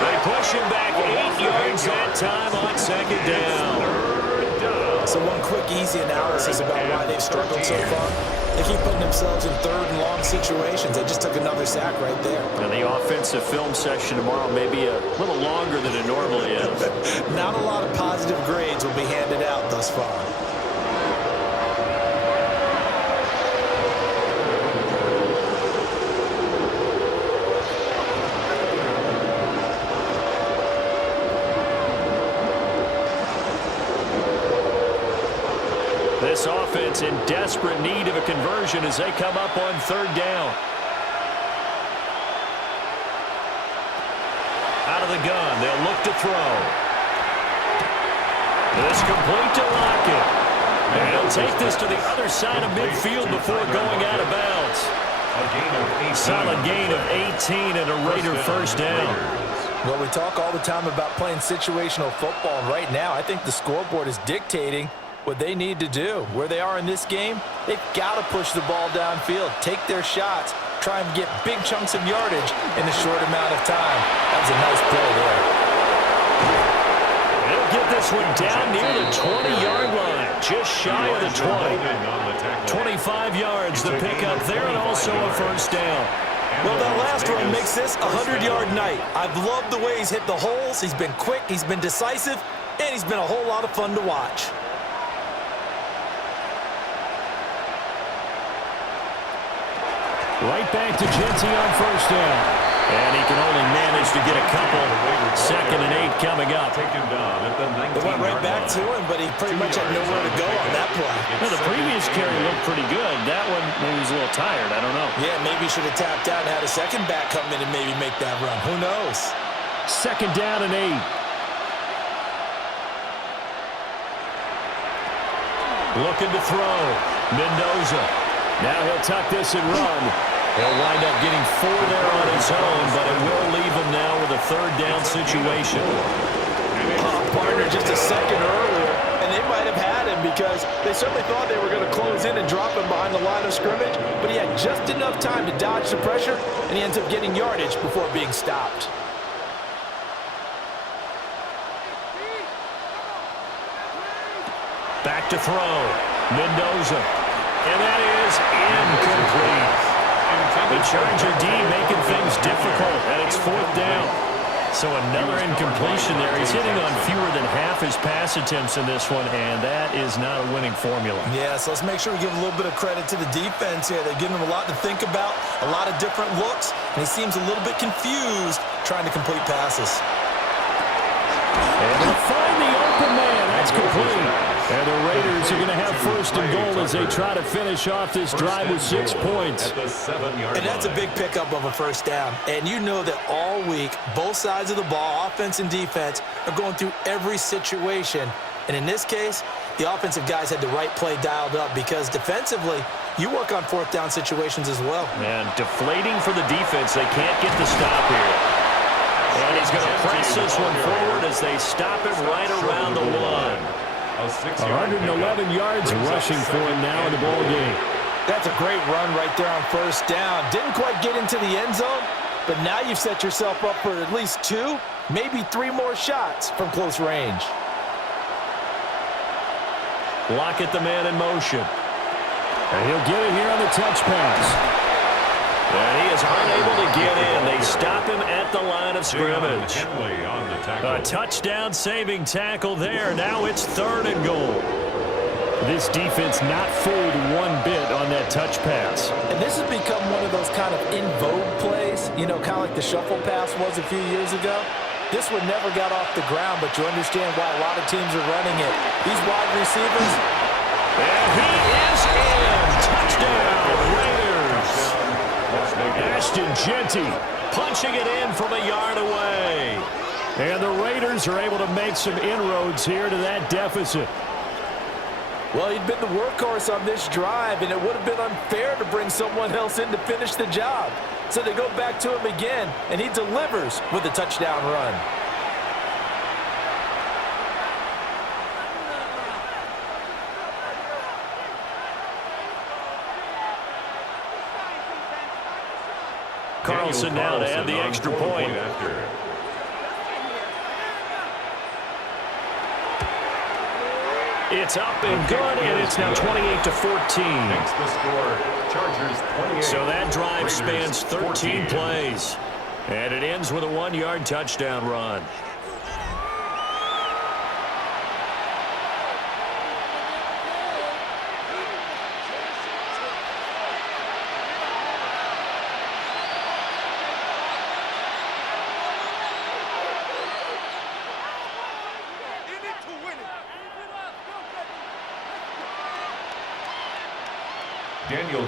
They push him back 8 yards that time on second down. So one quick, easy analysis about why they've struggled so far. They keep putting themselves in third and long situations. They just took another sack right there. And the offensive film session tomorrow may be a little longer than it normally is. Not a lot of positive grades will be handed out thus far. This offense in desperate need of a conversion as they come up on third down. Out of the gun, they'll look to throw. This complete to Lockett. And he'll take this to the other side of midfield before going out of bounds. Solid gain of 18 and a Raider first down. Well, we talk all the time about playing situational football, and right now I think the scoreboard is dictating what they need to do. Where they are in this game, they've got to push the ball downfield, take their shots, try and get big chunks of yardage in a short amount of time. That was a nice play there. They'll get this one down near the 20-yard line, just shy of the 20. 25 yards the pickup there, and also a first down. Well, that last run makes this a 100-yard night. I've loved the way he's hit the holes. He's been quick, he's been decisive, and he's been a whole lot of fun to watch. Right back to Genty on first down. And he can only manage to get a couple. 2nd and 8 coming up. They went right back to him, but he pretty much had nowhere to go on that play. Well, the previous carry looked pretty good. That one, maybe he was a little tired. I don't know. Yeah, maybe he should have tapped out and had a second back come in and maybe make that run. Who knows? 2nd down and 8. Looking to throw. Mendoza. Now he'll tuck this and run. He'll wind up getting 4 there on his own, but it will leave him now with a third down situation. Partner just a second earlier, and they might have had him because they certainly thought they were going to close in and drop him behind the line of scrimmage, but he had just enough time to dodge the pressure, and he ends up getting yardage before being stopped. Back to throw. Mendoza. And that is incomplete. The Charger D making things difficult, and it's 4th down. So another incompletion there. He's hitting on fewer than half his pass attempts in this one, and that is not a winning formula. Yeah, so let's make sure we give a little bit of credit to the defense here. They're giving him a lot to think about, a lot of different looks, and he seems a little bit confused trying to complete passes. And they'll find the open man. That's complete. And the Raiders are going to have 1st and goal as they try to finish off this drive with 6 points. And that's a big pickup of a first down. And you know that all week, both sides of the ball, offense and defense, are going through every situation. And in this case, the offensive guys had the right play dialed up because defensively, you work on 4th down situations as well. And deflating for the defense. They can't get the stop here. And he's going to press this one forward as they stop it right around the 1. 111 yards rushing for him now in the ball game. That's a great run right there on first down. Didn't quite get into the end zone, but now you've set yourself up for at least 2, maybe 3 more shots from close range. Lockett, the man in motion. And he'll get it here on the touch pass. And he is unable to get in. They stop him at the line of scrimmage. A touchdown-saving tackle there. Now it's 3rd and goal. This defense not fooled one bit on that touch pass. And this has become one of those kind of in vogue plays, you know, kind of like the shuffle pass was a few years ago. This one never got off the ground, but you understand why a lot of teams are running it. These wide receivers. And he is in. Touchdown, Raiders. Ashton Genty punching it in from a yard away. And the Raiders are able to make some inroads here to that deficit. Well, he'd been the workhorse on this drive, and it would have been unfair to bring someone else in to finish the job. So they go back to him again, and he delivers with a touchdown run. Carlson now to add the extra point. It's up and good, and it's now 28-14. Next the score, Chargers 28. So that drive Raiders spans 13 14. plays. And it ends with a 1-yard touchdown run.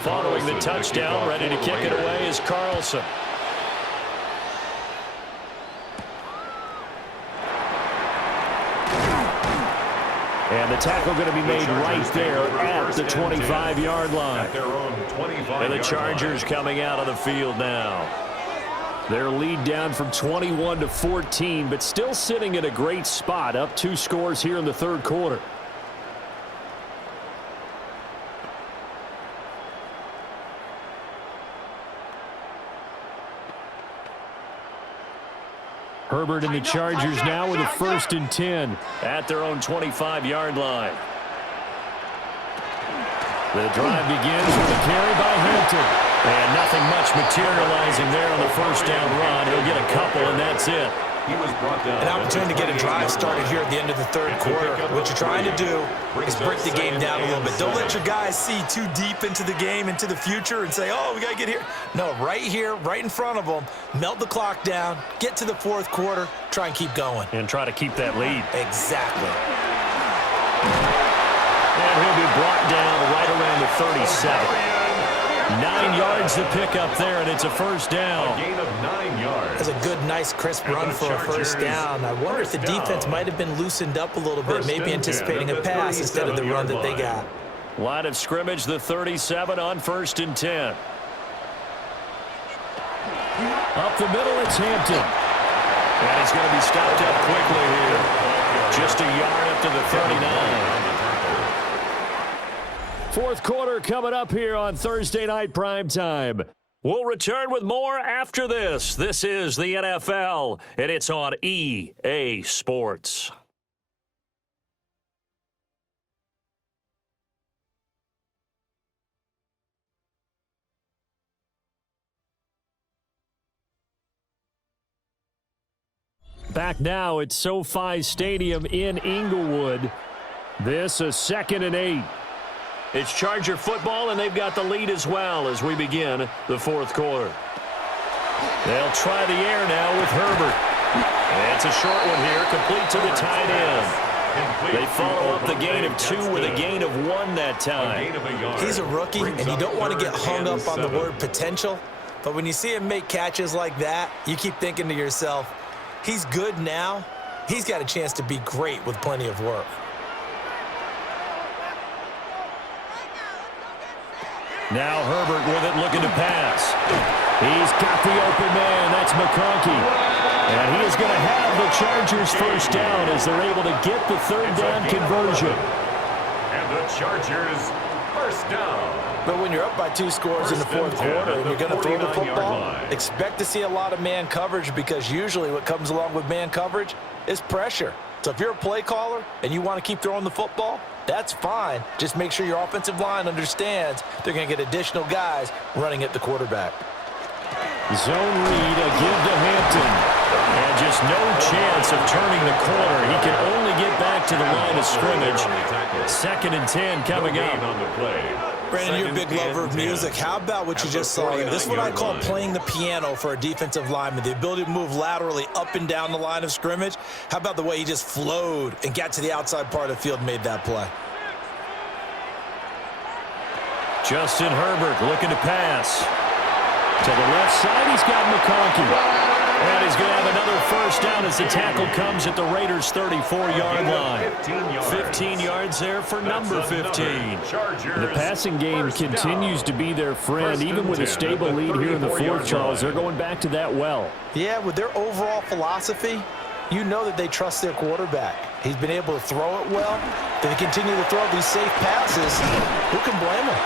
Following the touchdown, ready to kick it away is Carlson. And the tackle going to be made right there at the 25-yard line. And the Chargers coming out of the field now. Their lead down from 21-14, but still sitting in a great spot, up 2 scores here in the third quarter. Herbert and the Chargers now with a 1st and 10 at their own 25-yard line. The drive begins with a carry by Hampton. And nothing much materializing there on the first down run. He'll get a couple, and that's it. He was brought down. An opportunity to get a drive started here at the end of the third quarter. What you're trying to do is break the game down a little bit. Don't let your guys see too deep into the game, into the future, and say, oh, we got to get here. No, right here, right in front of them, melt the clock down, get to the fourth quarter, try and keep going. And try to keep that lead. Exactly. And he'll be brought down right around the 37. 9 yards to pick up there, and it's a first down. A gain of 9 yards. That's a good, nice, crisp run for a first down. I wonder if the defense might have been loosened up a little bit, maybe anticipating a pass instead of the run that they got. Line of scrimmage, the 37 on 1st and 10. Up the middle, it's Hampton. And he's going to be stopped up quickly here. Just a yard up to the 39. Fourth quarter coming up here on Thursday Night Primetime. We'll return with more after this. This is the NFL, and it's on EA Sports. Back now at SoFi Stadium in Inglewood. This a 2nd and 8. It's Charger football, and they've got the lead as well as we begin the fourth quarter. They'll try the air now with Herbert. And it's a short one here, complete to the tight end. They follow up the gain of 2 with a gain of 1 that time. He's a rookie, and you don't want to get hung up on the word potential. But when you see him make catches like that, you keep thinking to yourself, he's good now. He's got a chance to be great with plenty of work. Now Herbert with it, looking to pass. He's got the open man. That's McConkey. And he is going to have the Chargers first down as they're able to get the third down conversion. And the Chargers first down. But when you're up by 2 scores in the fourth quarter and you're going to throw the football, expect to see a lot of man coverage, because usually what comes along with man coverage is pressure. So if you're a play caller and you want to keep throwing the football, that's fine. Just make sure your offensive line understands they're going to get additional guys running at the quarterback. Zone read, a give to Hampton. And just no chance of turning the corner. He can only get back to the line of scrimmage. 2nd and 10 coming up. Brandon, you're a big lover of music. How about what you just saw here? This is what I call playing the piano for a defensive lineman. The ability to move laterally up and down the line of scrimmage. How about the way he just flowed and got to the outside part of the field and made that play? Justin Herbert looking to pass. To the left side, he's got McConkey. And he's going to have another first down as the tackle comes at the Raiders' 34-yard line. 15 yards there for number 15. The passing game continues to be their friend, even with a stable lead here in the fourth, Charles. They're going back to that well. Yeah, with their overall philosophy, you know that they trust their quarterback. He's been able to throw it well. They continue to throw these safe passes. Who can blame him?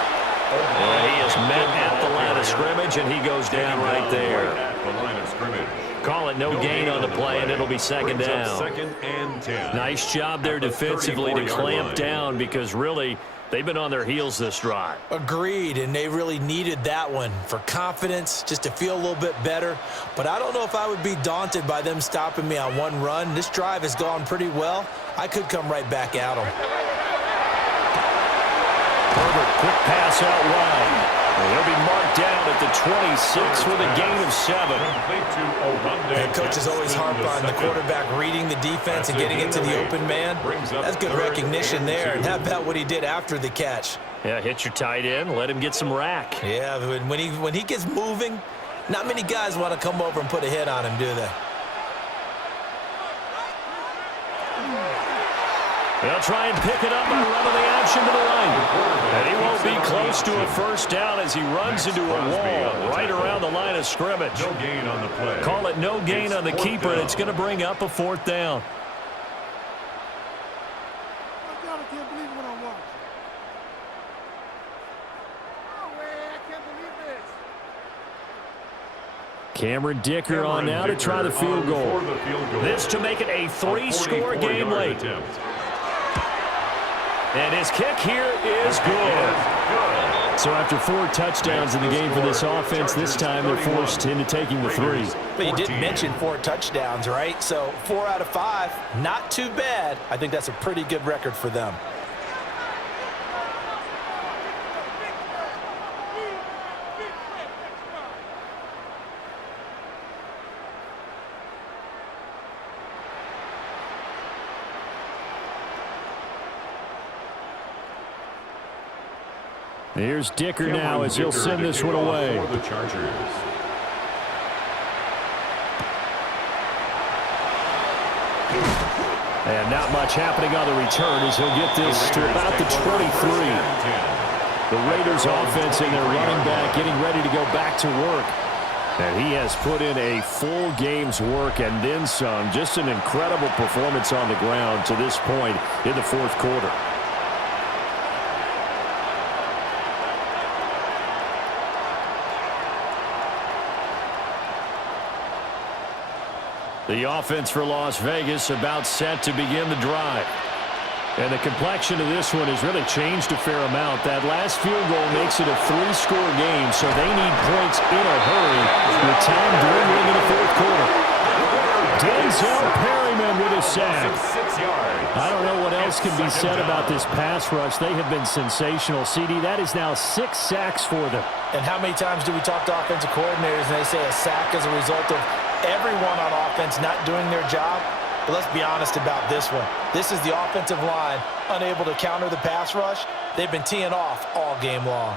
He is met at the line of scrimmage, and he goes down right there. At the line of scrimmage. Call it no gain on the play, and it'll be second down. Second and 10. Nice job there defensively to clamp down because really they've been on their heels this drive. Agreed, and they really needed that one for confidence, just to feel a little bit better. But I don't know if I would be daunted by them stopping me on one run. This drive has gone pretty well. I could come right back at them. Herbert, quick pass out wide. And he'll be marked down at the 26 with a gain of 7. And coaches always harp on the quarterback reading the defense and getting it to the open man. That's good recognition there. And how about what he did after the catch? Yeah, hit your tight end, let him get some rack. Yeah, when he gets moving, not many guys want to come over and put a hit on him, do they? They'll try and pick it up by running the action to the right. And he won't be close to a first down as he runs into a wall right around the line of scrimmage. No gain on the play. Call it no gain on the keeper, and it's going to bring up a fourth down. Oh, God, I can't believe what I'm watching. Oh, man, I can't believe this. Cameron Dicker on now to try the field goal. This to make it a 3-score game late. And his kick here is good. So after 4 touchdowns in the game for this offense, this time they're forced into taking the 3. But you did mention 4 touchdowns, right? So 4 out of 5, not too bad. I think that's a pretty good record for them. Here's Dicker now as he'll send this one away. For the Chargers. And not much happening on the return as he'll get this to about the 23. The Raiders offense and their running back getting ready to go back to work. And he has put in a full game's work and then some. Just an incredible performance on the ground to this point in the fourth quarter. The offense for Las Vegas about set to begin the drive. And the complexion of this one has really changed a fair amount. That last field goal makes it a 3-score game, so they need points in a hurry with time dwindling in the fourth quarter. Denzel Perryman with a sack. I don't know what else can be said about this pass rush. They have been sensational. CD, that is now 6 sacks for them. And how many times do we talk to offensive coordinators and they say a sack as a result of everyone on offense not doing their job? But let's be honest about this one. This is the offensive line unable to counter the pass rush. They've been teeing off all game long.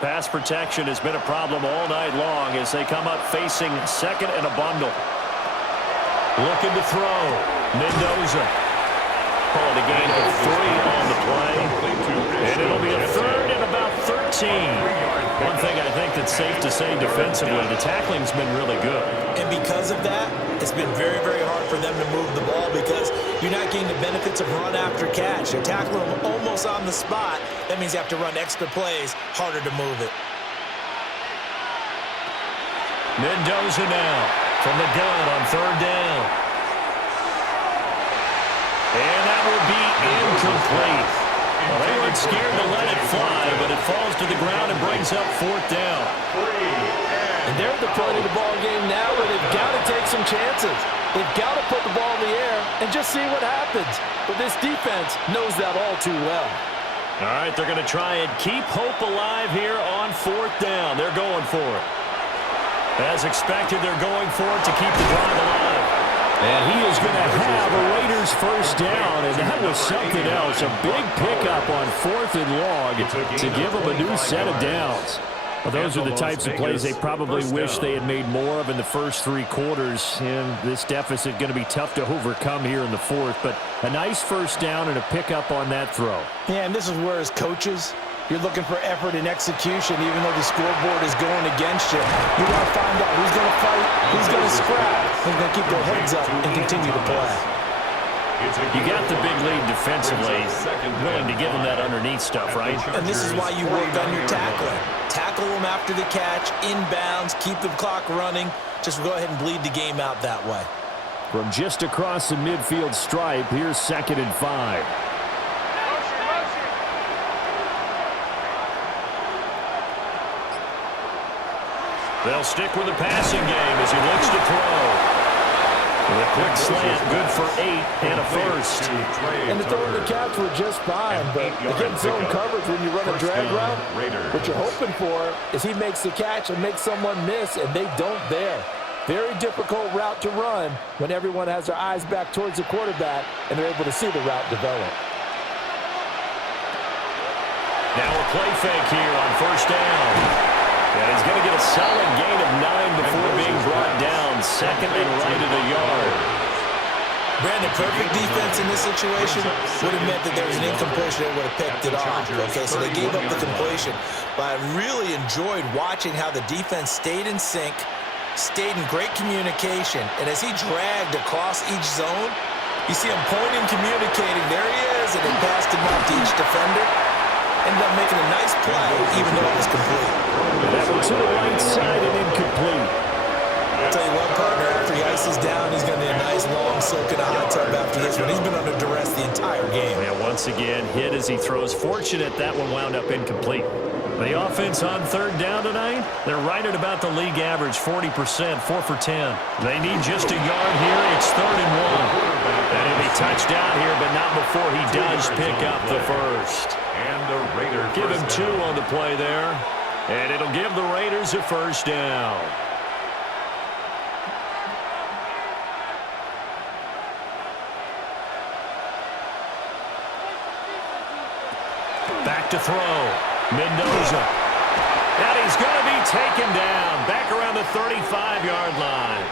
Pass protection has been a problem all night long as they come up facing second and a bundle. Looking to throw. Mendoza. Calling a gain of 3 on the play. And it'll be a third and about 13. One thing I think that's safe to say defensively, the tackling's been really good. And because of that, it's been very, very hard for them to move the ball because you're not getting the benefits of run after catch. You're tackling them almost on the spot. That means you have to run extra plays, harder to move it. Mendoza now from the gun on third down. And that will be incomplete. Well, they weren't scared to let it fly, but it falls to the ground and brings up fourth down. And they're at the point of the ball game now where they've got to take some chances. They've got to put the ball in the air and just see what happens. But this defense knows that all too well. All right, they're going to try and keep hope alive here on fourth down. They're going for it. As expected, they're going for it to keep the drive alive. And he is going to have a Raiders first down, and that was something else. A big pickup on 4th and long to give them a new set of downs. Well, those are the types of plays they probably wish they had made more of in the first 3 quarters. And this deficit going to be tough to overcome here in the fourth. But a nice first down and a pickup on that throw. Yeah, and this is where as coaches, you're looking for effort and execution, even though the scoreboard is going against you. You want to find out who's going to fight, who's going to scrap, who's going to keep their heads up and continue to play. You got the big lead defensively, willing to give them that underneath stuff, right? And this is why you work on your tackling. Tackle them after the catch, inbounds, keep the clock running. Just go ahead and bleed the game out that way. From just across the midfield stripe, here's 2nd and 5. They'll stick with the passing game as he looks to throw. With a quick slant, good for 8 and a first. And the throw and the catch were just fine, but against zone coverage when you run a drag route, what you're hoping for is he makes the catch and makes someone miss, and they don't there. Very difficult route to run when everyone has their eyes back towards the quarterback and they're able to see the route develop. Now a play fake here on first down. And he's going to get a solid gain of 9 before being brought down. 2nd and right at a yard. Brandon, perfect defense in this situation would have meant that there was an incompletion. They would have picked it off. Okay, so they gave up the completion. But I really enjoyed watching how the defense stayed in sync, stayed in great communication. And as he dragged across each zone, you see him pointing, communicating. There he is, and they passed him off to each defender. Ended up making a nice play, even though it was complete. That one to the right side and incomplete. I'll tell you what, partner, after he ices down, he's going to need a nice, long soak in a hot tub after this one. He's been under duress the entire game. Yeah, once again, hit as he throws. Fortunate that one wound up incomplete. The offense on 3rd down tonight, they're right at about the league average, 40%, 4 for 10. They need just a yard here. It's 3rd and 1. And he'll be touched out here, but not before he does pick up the first. And the Raiders Give him 2 on the play there. And it'll give the Raiders a first down. Back to throw. Mendoza. And he's going to be taken down. Back around the 35-yard line.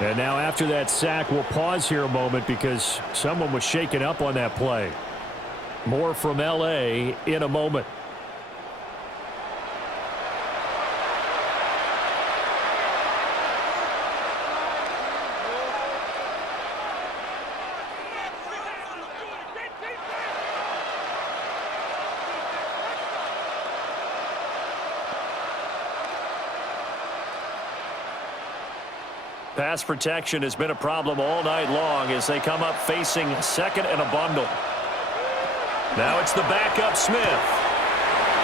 And now after that sack, we'll pause here a moment because someone was shaken up on that play. More from L.A. in a moment. Pass protection has been a problem all night long as they come up facing 2nd and a bundle. Now it's the backup Smith.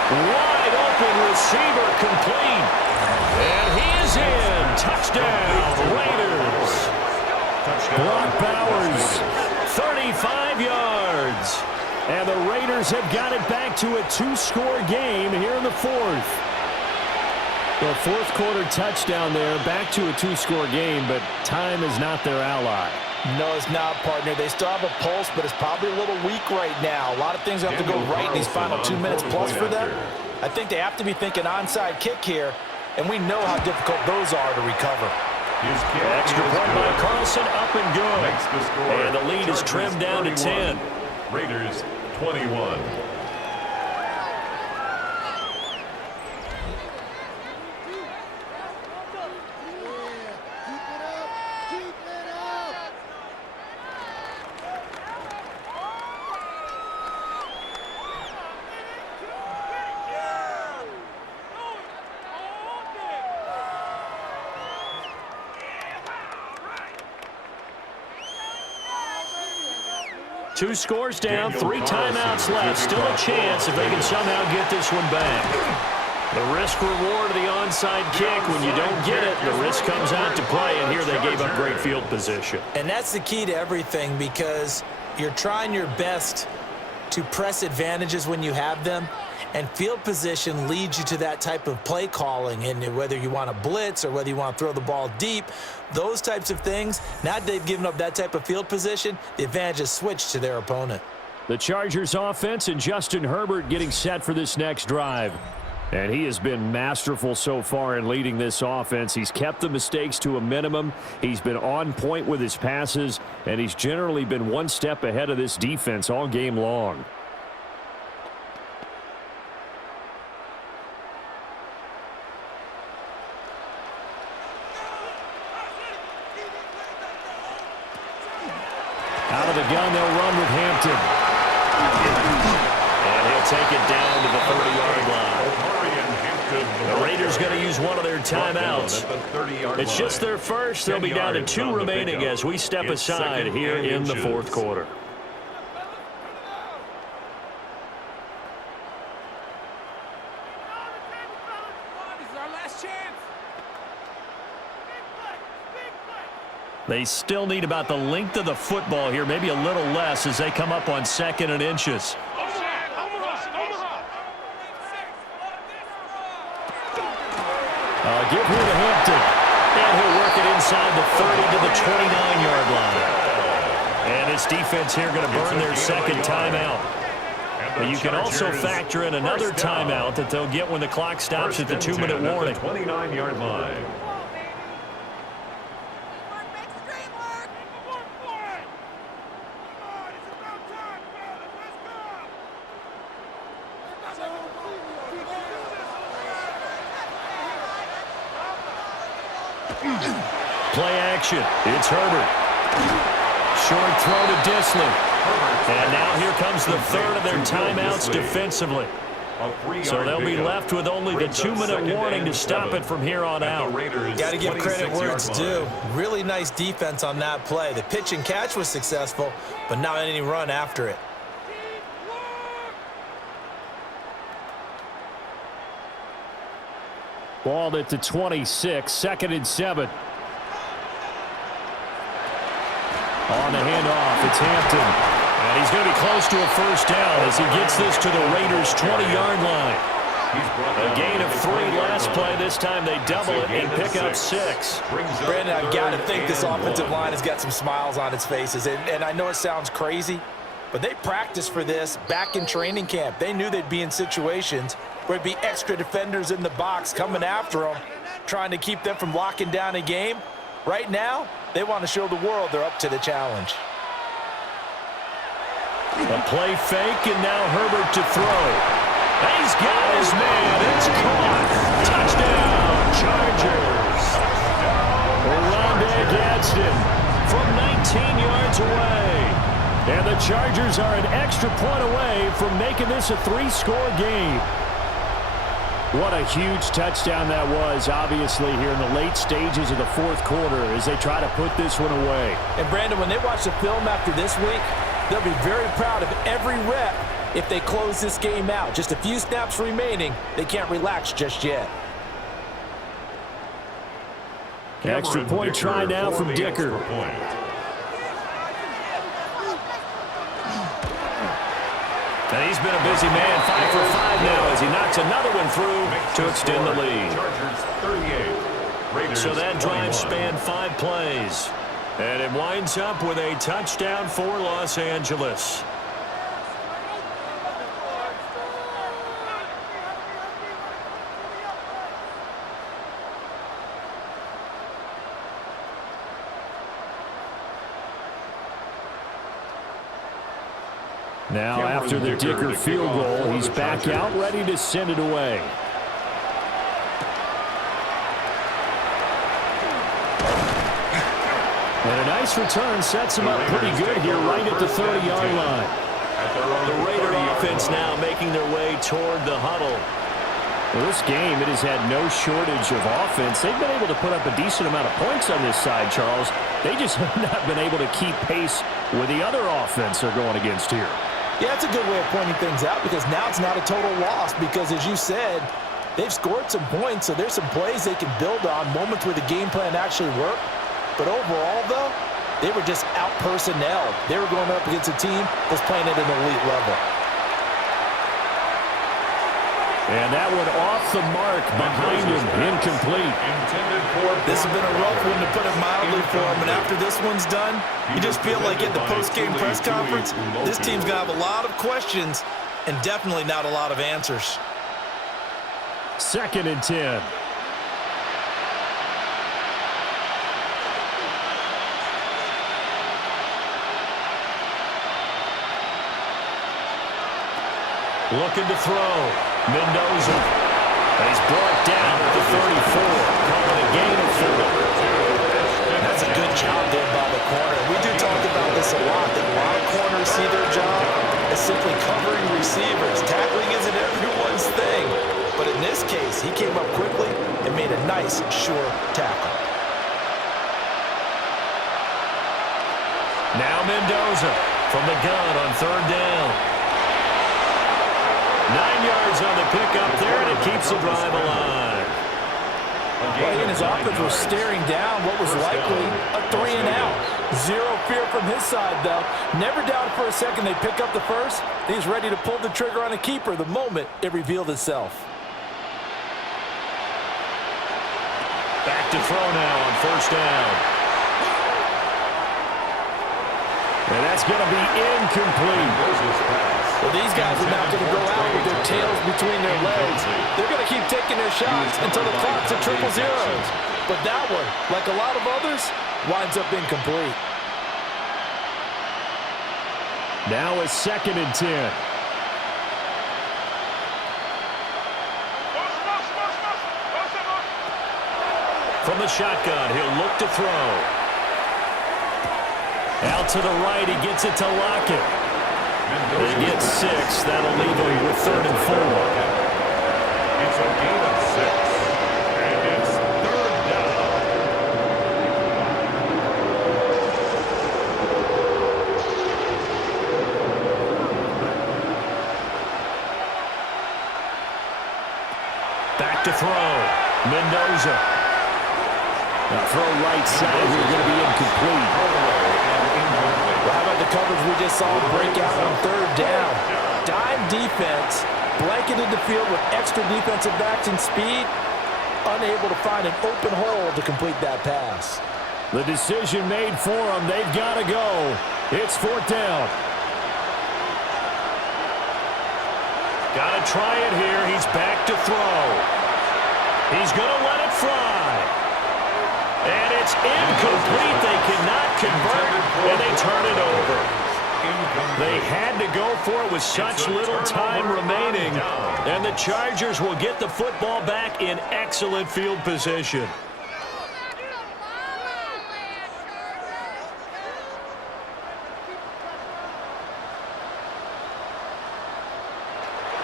Wide open receiver complete. And he is in. Touchdown, Raiders. Brock Bowers, 35 yards. and the Raiders have got it back to a 2-score game here in the 4th. The 4th quarter touchdown there, back to a 2-score game, but time is not their ally. No, it's not, partner. They still have a pulse, but it's probably a little weak right now. A lot of things have to go right in these final 2 minutes plus for them. I think they have to be thinking onside kick here, and we know how difficult those are to recover. Extra point by Carlson, up and good. And the lead is trimmed down to 10. Raiders 21. Two scores down, 3 timeouts left. Still a chance if they can somehow get this one back. The risk-reward of the onside kick, when you don't get it, the risk comes out to play, and here they gave up great field position. And that's the key to everything, because you're trying your best to press advantages when you have them, and field position leads you to that type of play calling. And whether you want to blitz or whether you want to throw the ball deep, those types of things, now that they've given up that type of field position, the advantage is switched to their opponent. The Chargers offense and Justin Herbert getting set for this next drive. And he has been masterful so far in leading this offense. He's kept the mistakes to a minimum. He's been on point with his passes, and he's generally been one step ahead of this defense all game long. timeouts. It's just their first. They'll be down to 2 remaining as we step aside here in the fourth quarter. They still need about the length of the football here, maybe a little less as they come up on 2nd and inches. Give here to Hampton. And he'll work it inside the 30 to the 29-yard line. And his defense here going to burn their second timeout. But you can also factor in another timeout that they'll get when the clock stops at the 2-minute warning. 29-yard line. Play action. It's Herbert. Short throw to Disley. And now here comes the third of their timeouts defensively. So they'll be left with only the 2-minute warning to stop it from here on out. Got to give credit where it's due. Really nice defense on that play. The pitch and catch was successful, but not any run after it. Ball at the 26, 2nd and 7. On the handoff, it's Hampton. And he's going to be close to a first down as he gets this to the Raiders' 20-yard line. A gain of 3 last play. This time they double it and pick up 6. Brandon, I've got to think this offensive line has got some smiles on its faces. And I know it sounds crazy, but they practiced for this back in training camp. They knew they'd be in situations where it'd be extra defenders in the box coming after them, trying to keep them from locking down a game. Right now, they want to show the world they're up to the challenge. A play fake, and now Herbert to throw. He's got his man. It's caught. Touchdown, Chargers. Rondé Gadsden from 19 yards away. And the Chargers are an extra point away from making this a 3-score game. What a huge touchdown that was, obviously, here in the late stages of the fourth quarter as they try to put this one away. And, Brandon, when they watch the film after this week, they'll be very proud of every rep if they close this game out. Just a few snaps remaining. They can't relax just yet. Extra point try now from Dicker. And he's been a busy man, 5 for 5 now as he knocks another one through to extend the lead. So that drive spanned 5 plays. And it winds up with a touchdown for Los Angeles. Now, after the Dicker field goal, he's back out, ready to send it away. And a nice return sets him up pretty good here right at the 30-yard line. The Raider offense now making their way toward the huddle. Well, this game, it has had no shortage of offense. They've been able to put up a decent amount of points on this side, Charles. They just have not been able to keep pace with the other offense they're going against here. Yeah, that's a good way of pointing things out because now it's not a total loss because, as you said, they've scored some points, so there's some plays they can build on, moments where the game plan actually worked. But overall, though, they were just out-personnelled. They were going up against a team that's playing at an elite level. And that one off the mark behind him, incomplete. This has been a rough one, to put it mildly, for him. And after this one's done, you just feel like at the post-game press conference, this team's going to have a lot of questions and definitely not a lot of answers. 2nd and 10. Looking to throw. Mendoza. And he's brought down at the 34. Calling a gain of 4. That's a good job there by the corner. We do talk about this a lot, that a lot of corners see their job as simply covering receivers. Tackling isn't everyone's thing. But in this case, he came up quickly and made a nice nice, sure tackle. Now Mendoza from the gun on third down. 9 yards on the pickup there, and it keeps the drive alive. Well, he and his offense were staring down what was likely a 3-and-out. Zero fear from his side, though. Never doubted for a second they pick up the first. He's ready to pull the trigger on a keeper the moment it revealed itself. Back to throw now on first down. And that's going to be incomplete. Well, these guys are not going to go out with their tails between their legs. They're going to keep taking their shots until the clock's at 000. But that one, like a lot of others, winds up incomplete. Now it's 2nd and 10. From the shotgun, he'll look to throw. Out to the right, he gets it to Lockett. They get 6. That'll leave him with 3rd and 4. It's a gain of 6. And it's 3rd down. Back to throw. Mendoza. Now throw right side here, going to be incomplete. Well, how about the coverage we just saw break out on 3rd down? Dime defense, blanketed the field with extra defensive backs and speed, unable to find an open hole to complete that pass. The decision made for them. They've got to go. It's 4th down. Got to try it here. He's back to throw. He's going to let it fly. And it's incomplete. They cannot convert, and they turn it over. They had to go for it with such little time remaining, and the Chargers will get the football back in excellent field position.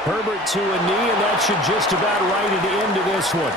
Herbert to a knee, and that should just about write it into this one.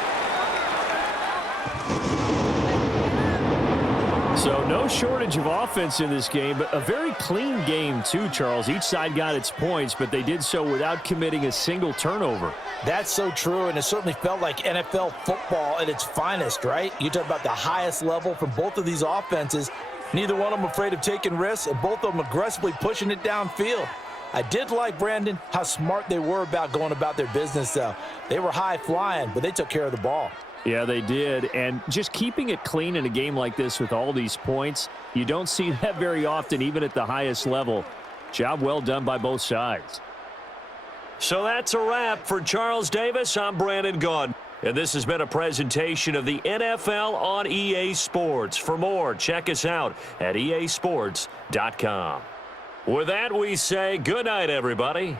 So no shortage of offense in this game, but a very clean game too, Charles. Each side got its points, but they did so without committing a single turnover. That's so true, and it certainly felt like NFL football at its finest, right? You talk about the highest level from both of these offenses. Neither one of them afraid of taking risks, and both of them aggressively pushing it downfield. I did like, Brandon, how smart they were about going about their business, though. They were high-flying, but they took care of the ball. Yeah, they did, and just keeping it clean in a game like this with all these points, you don't see that very often, even at the highest level. Job well done by both sides. So that's a wrap for Charles Davis. I'm Brandon Gaudin, and this has been a presentation of the NFL on EA Sports. For more, check us out at easports.com. With that, we say good night, everybody.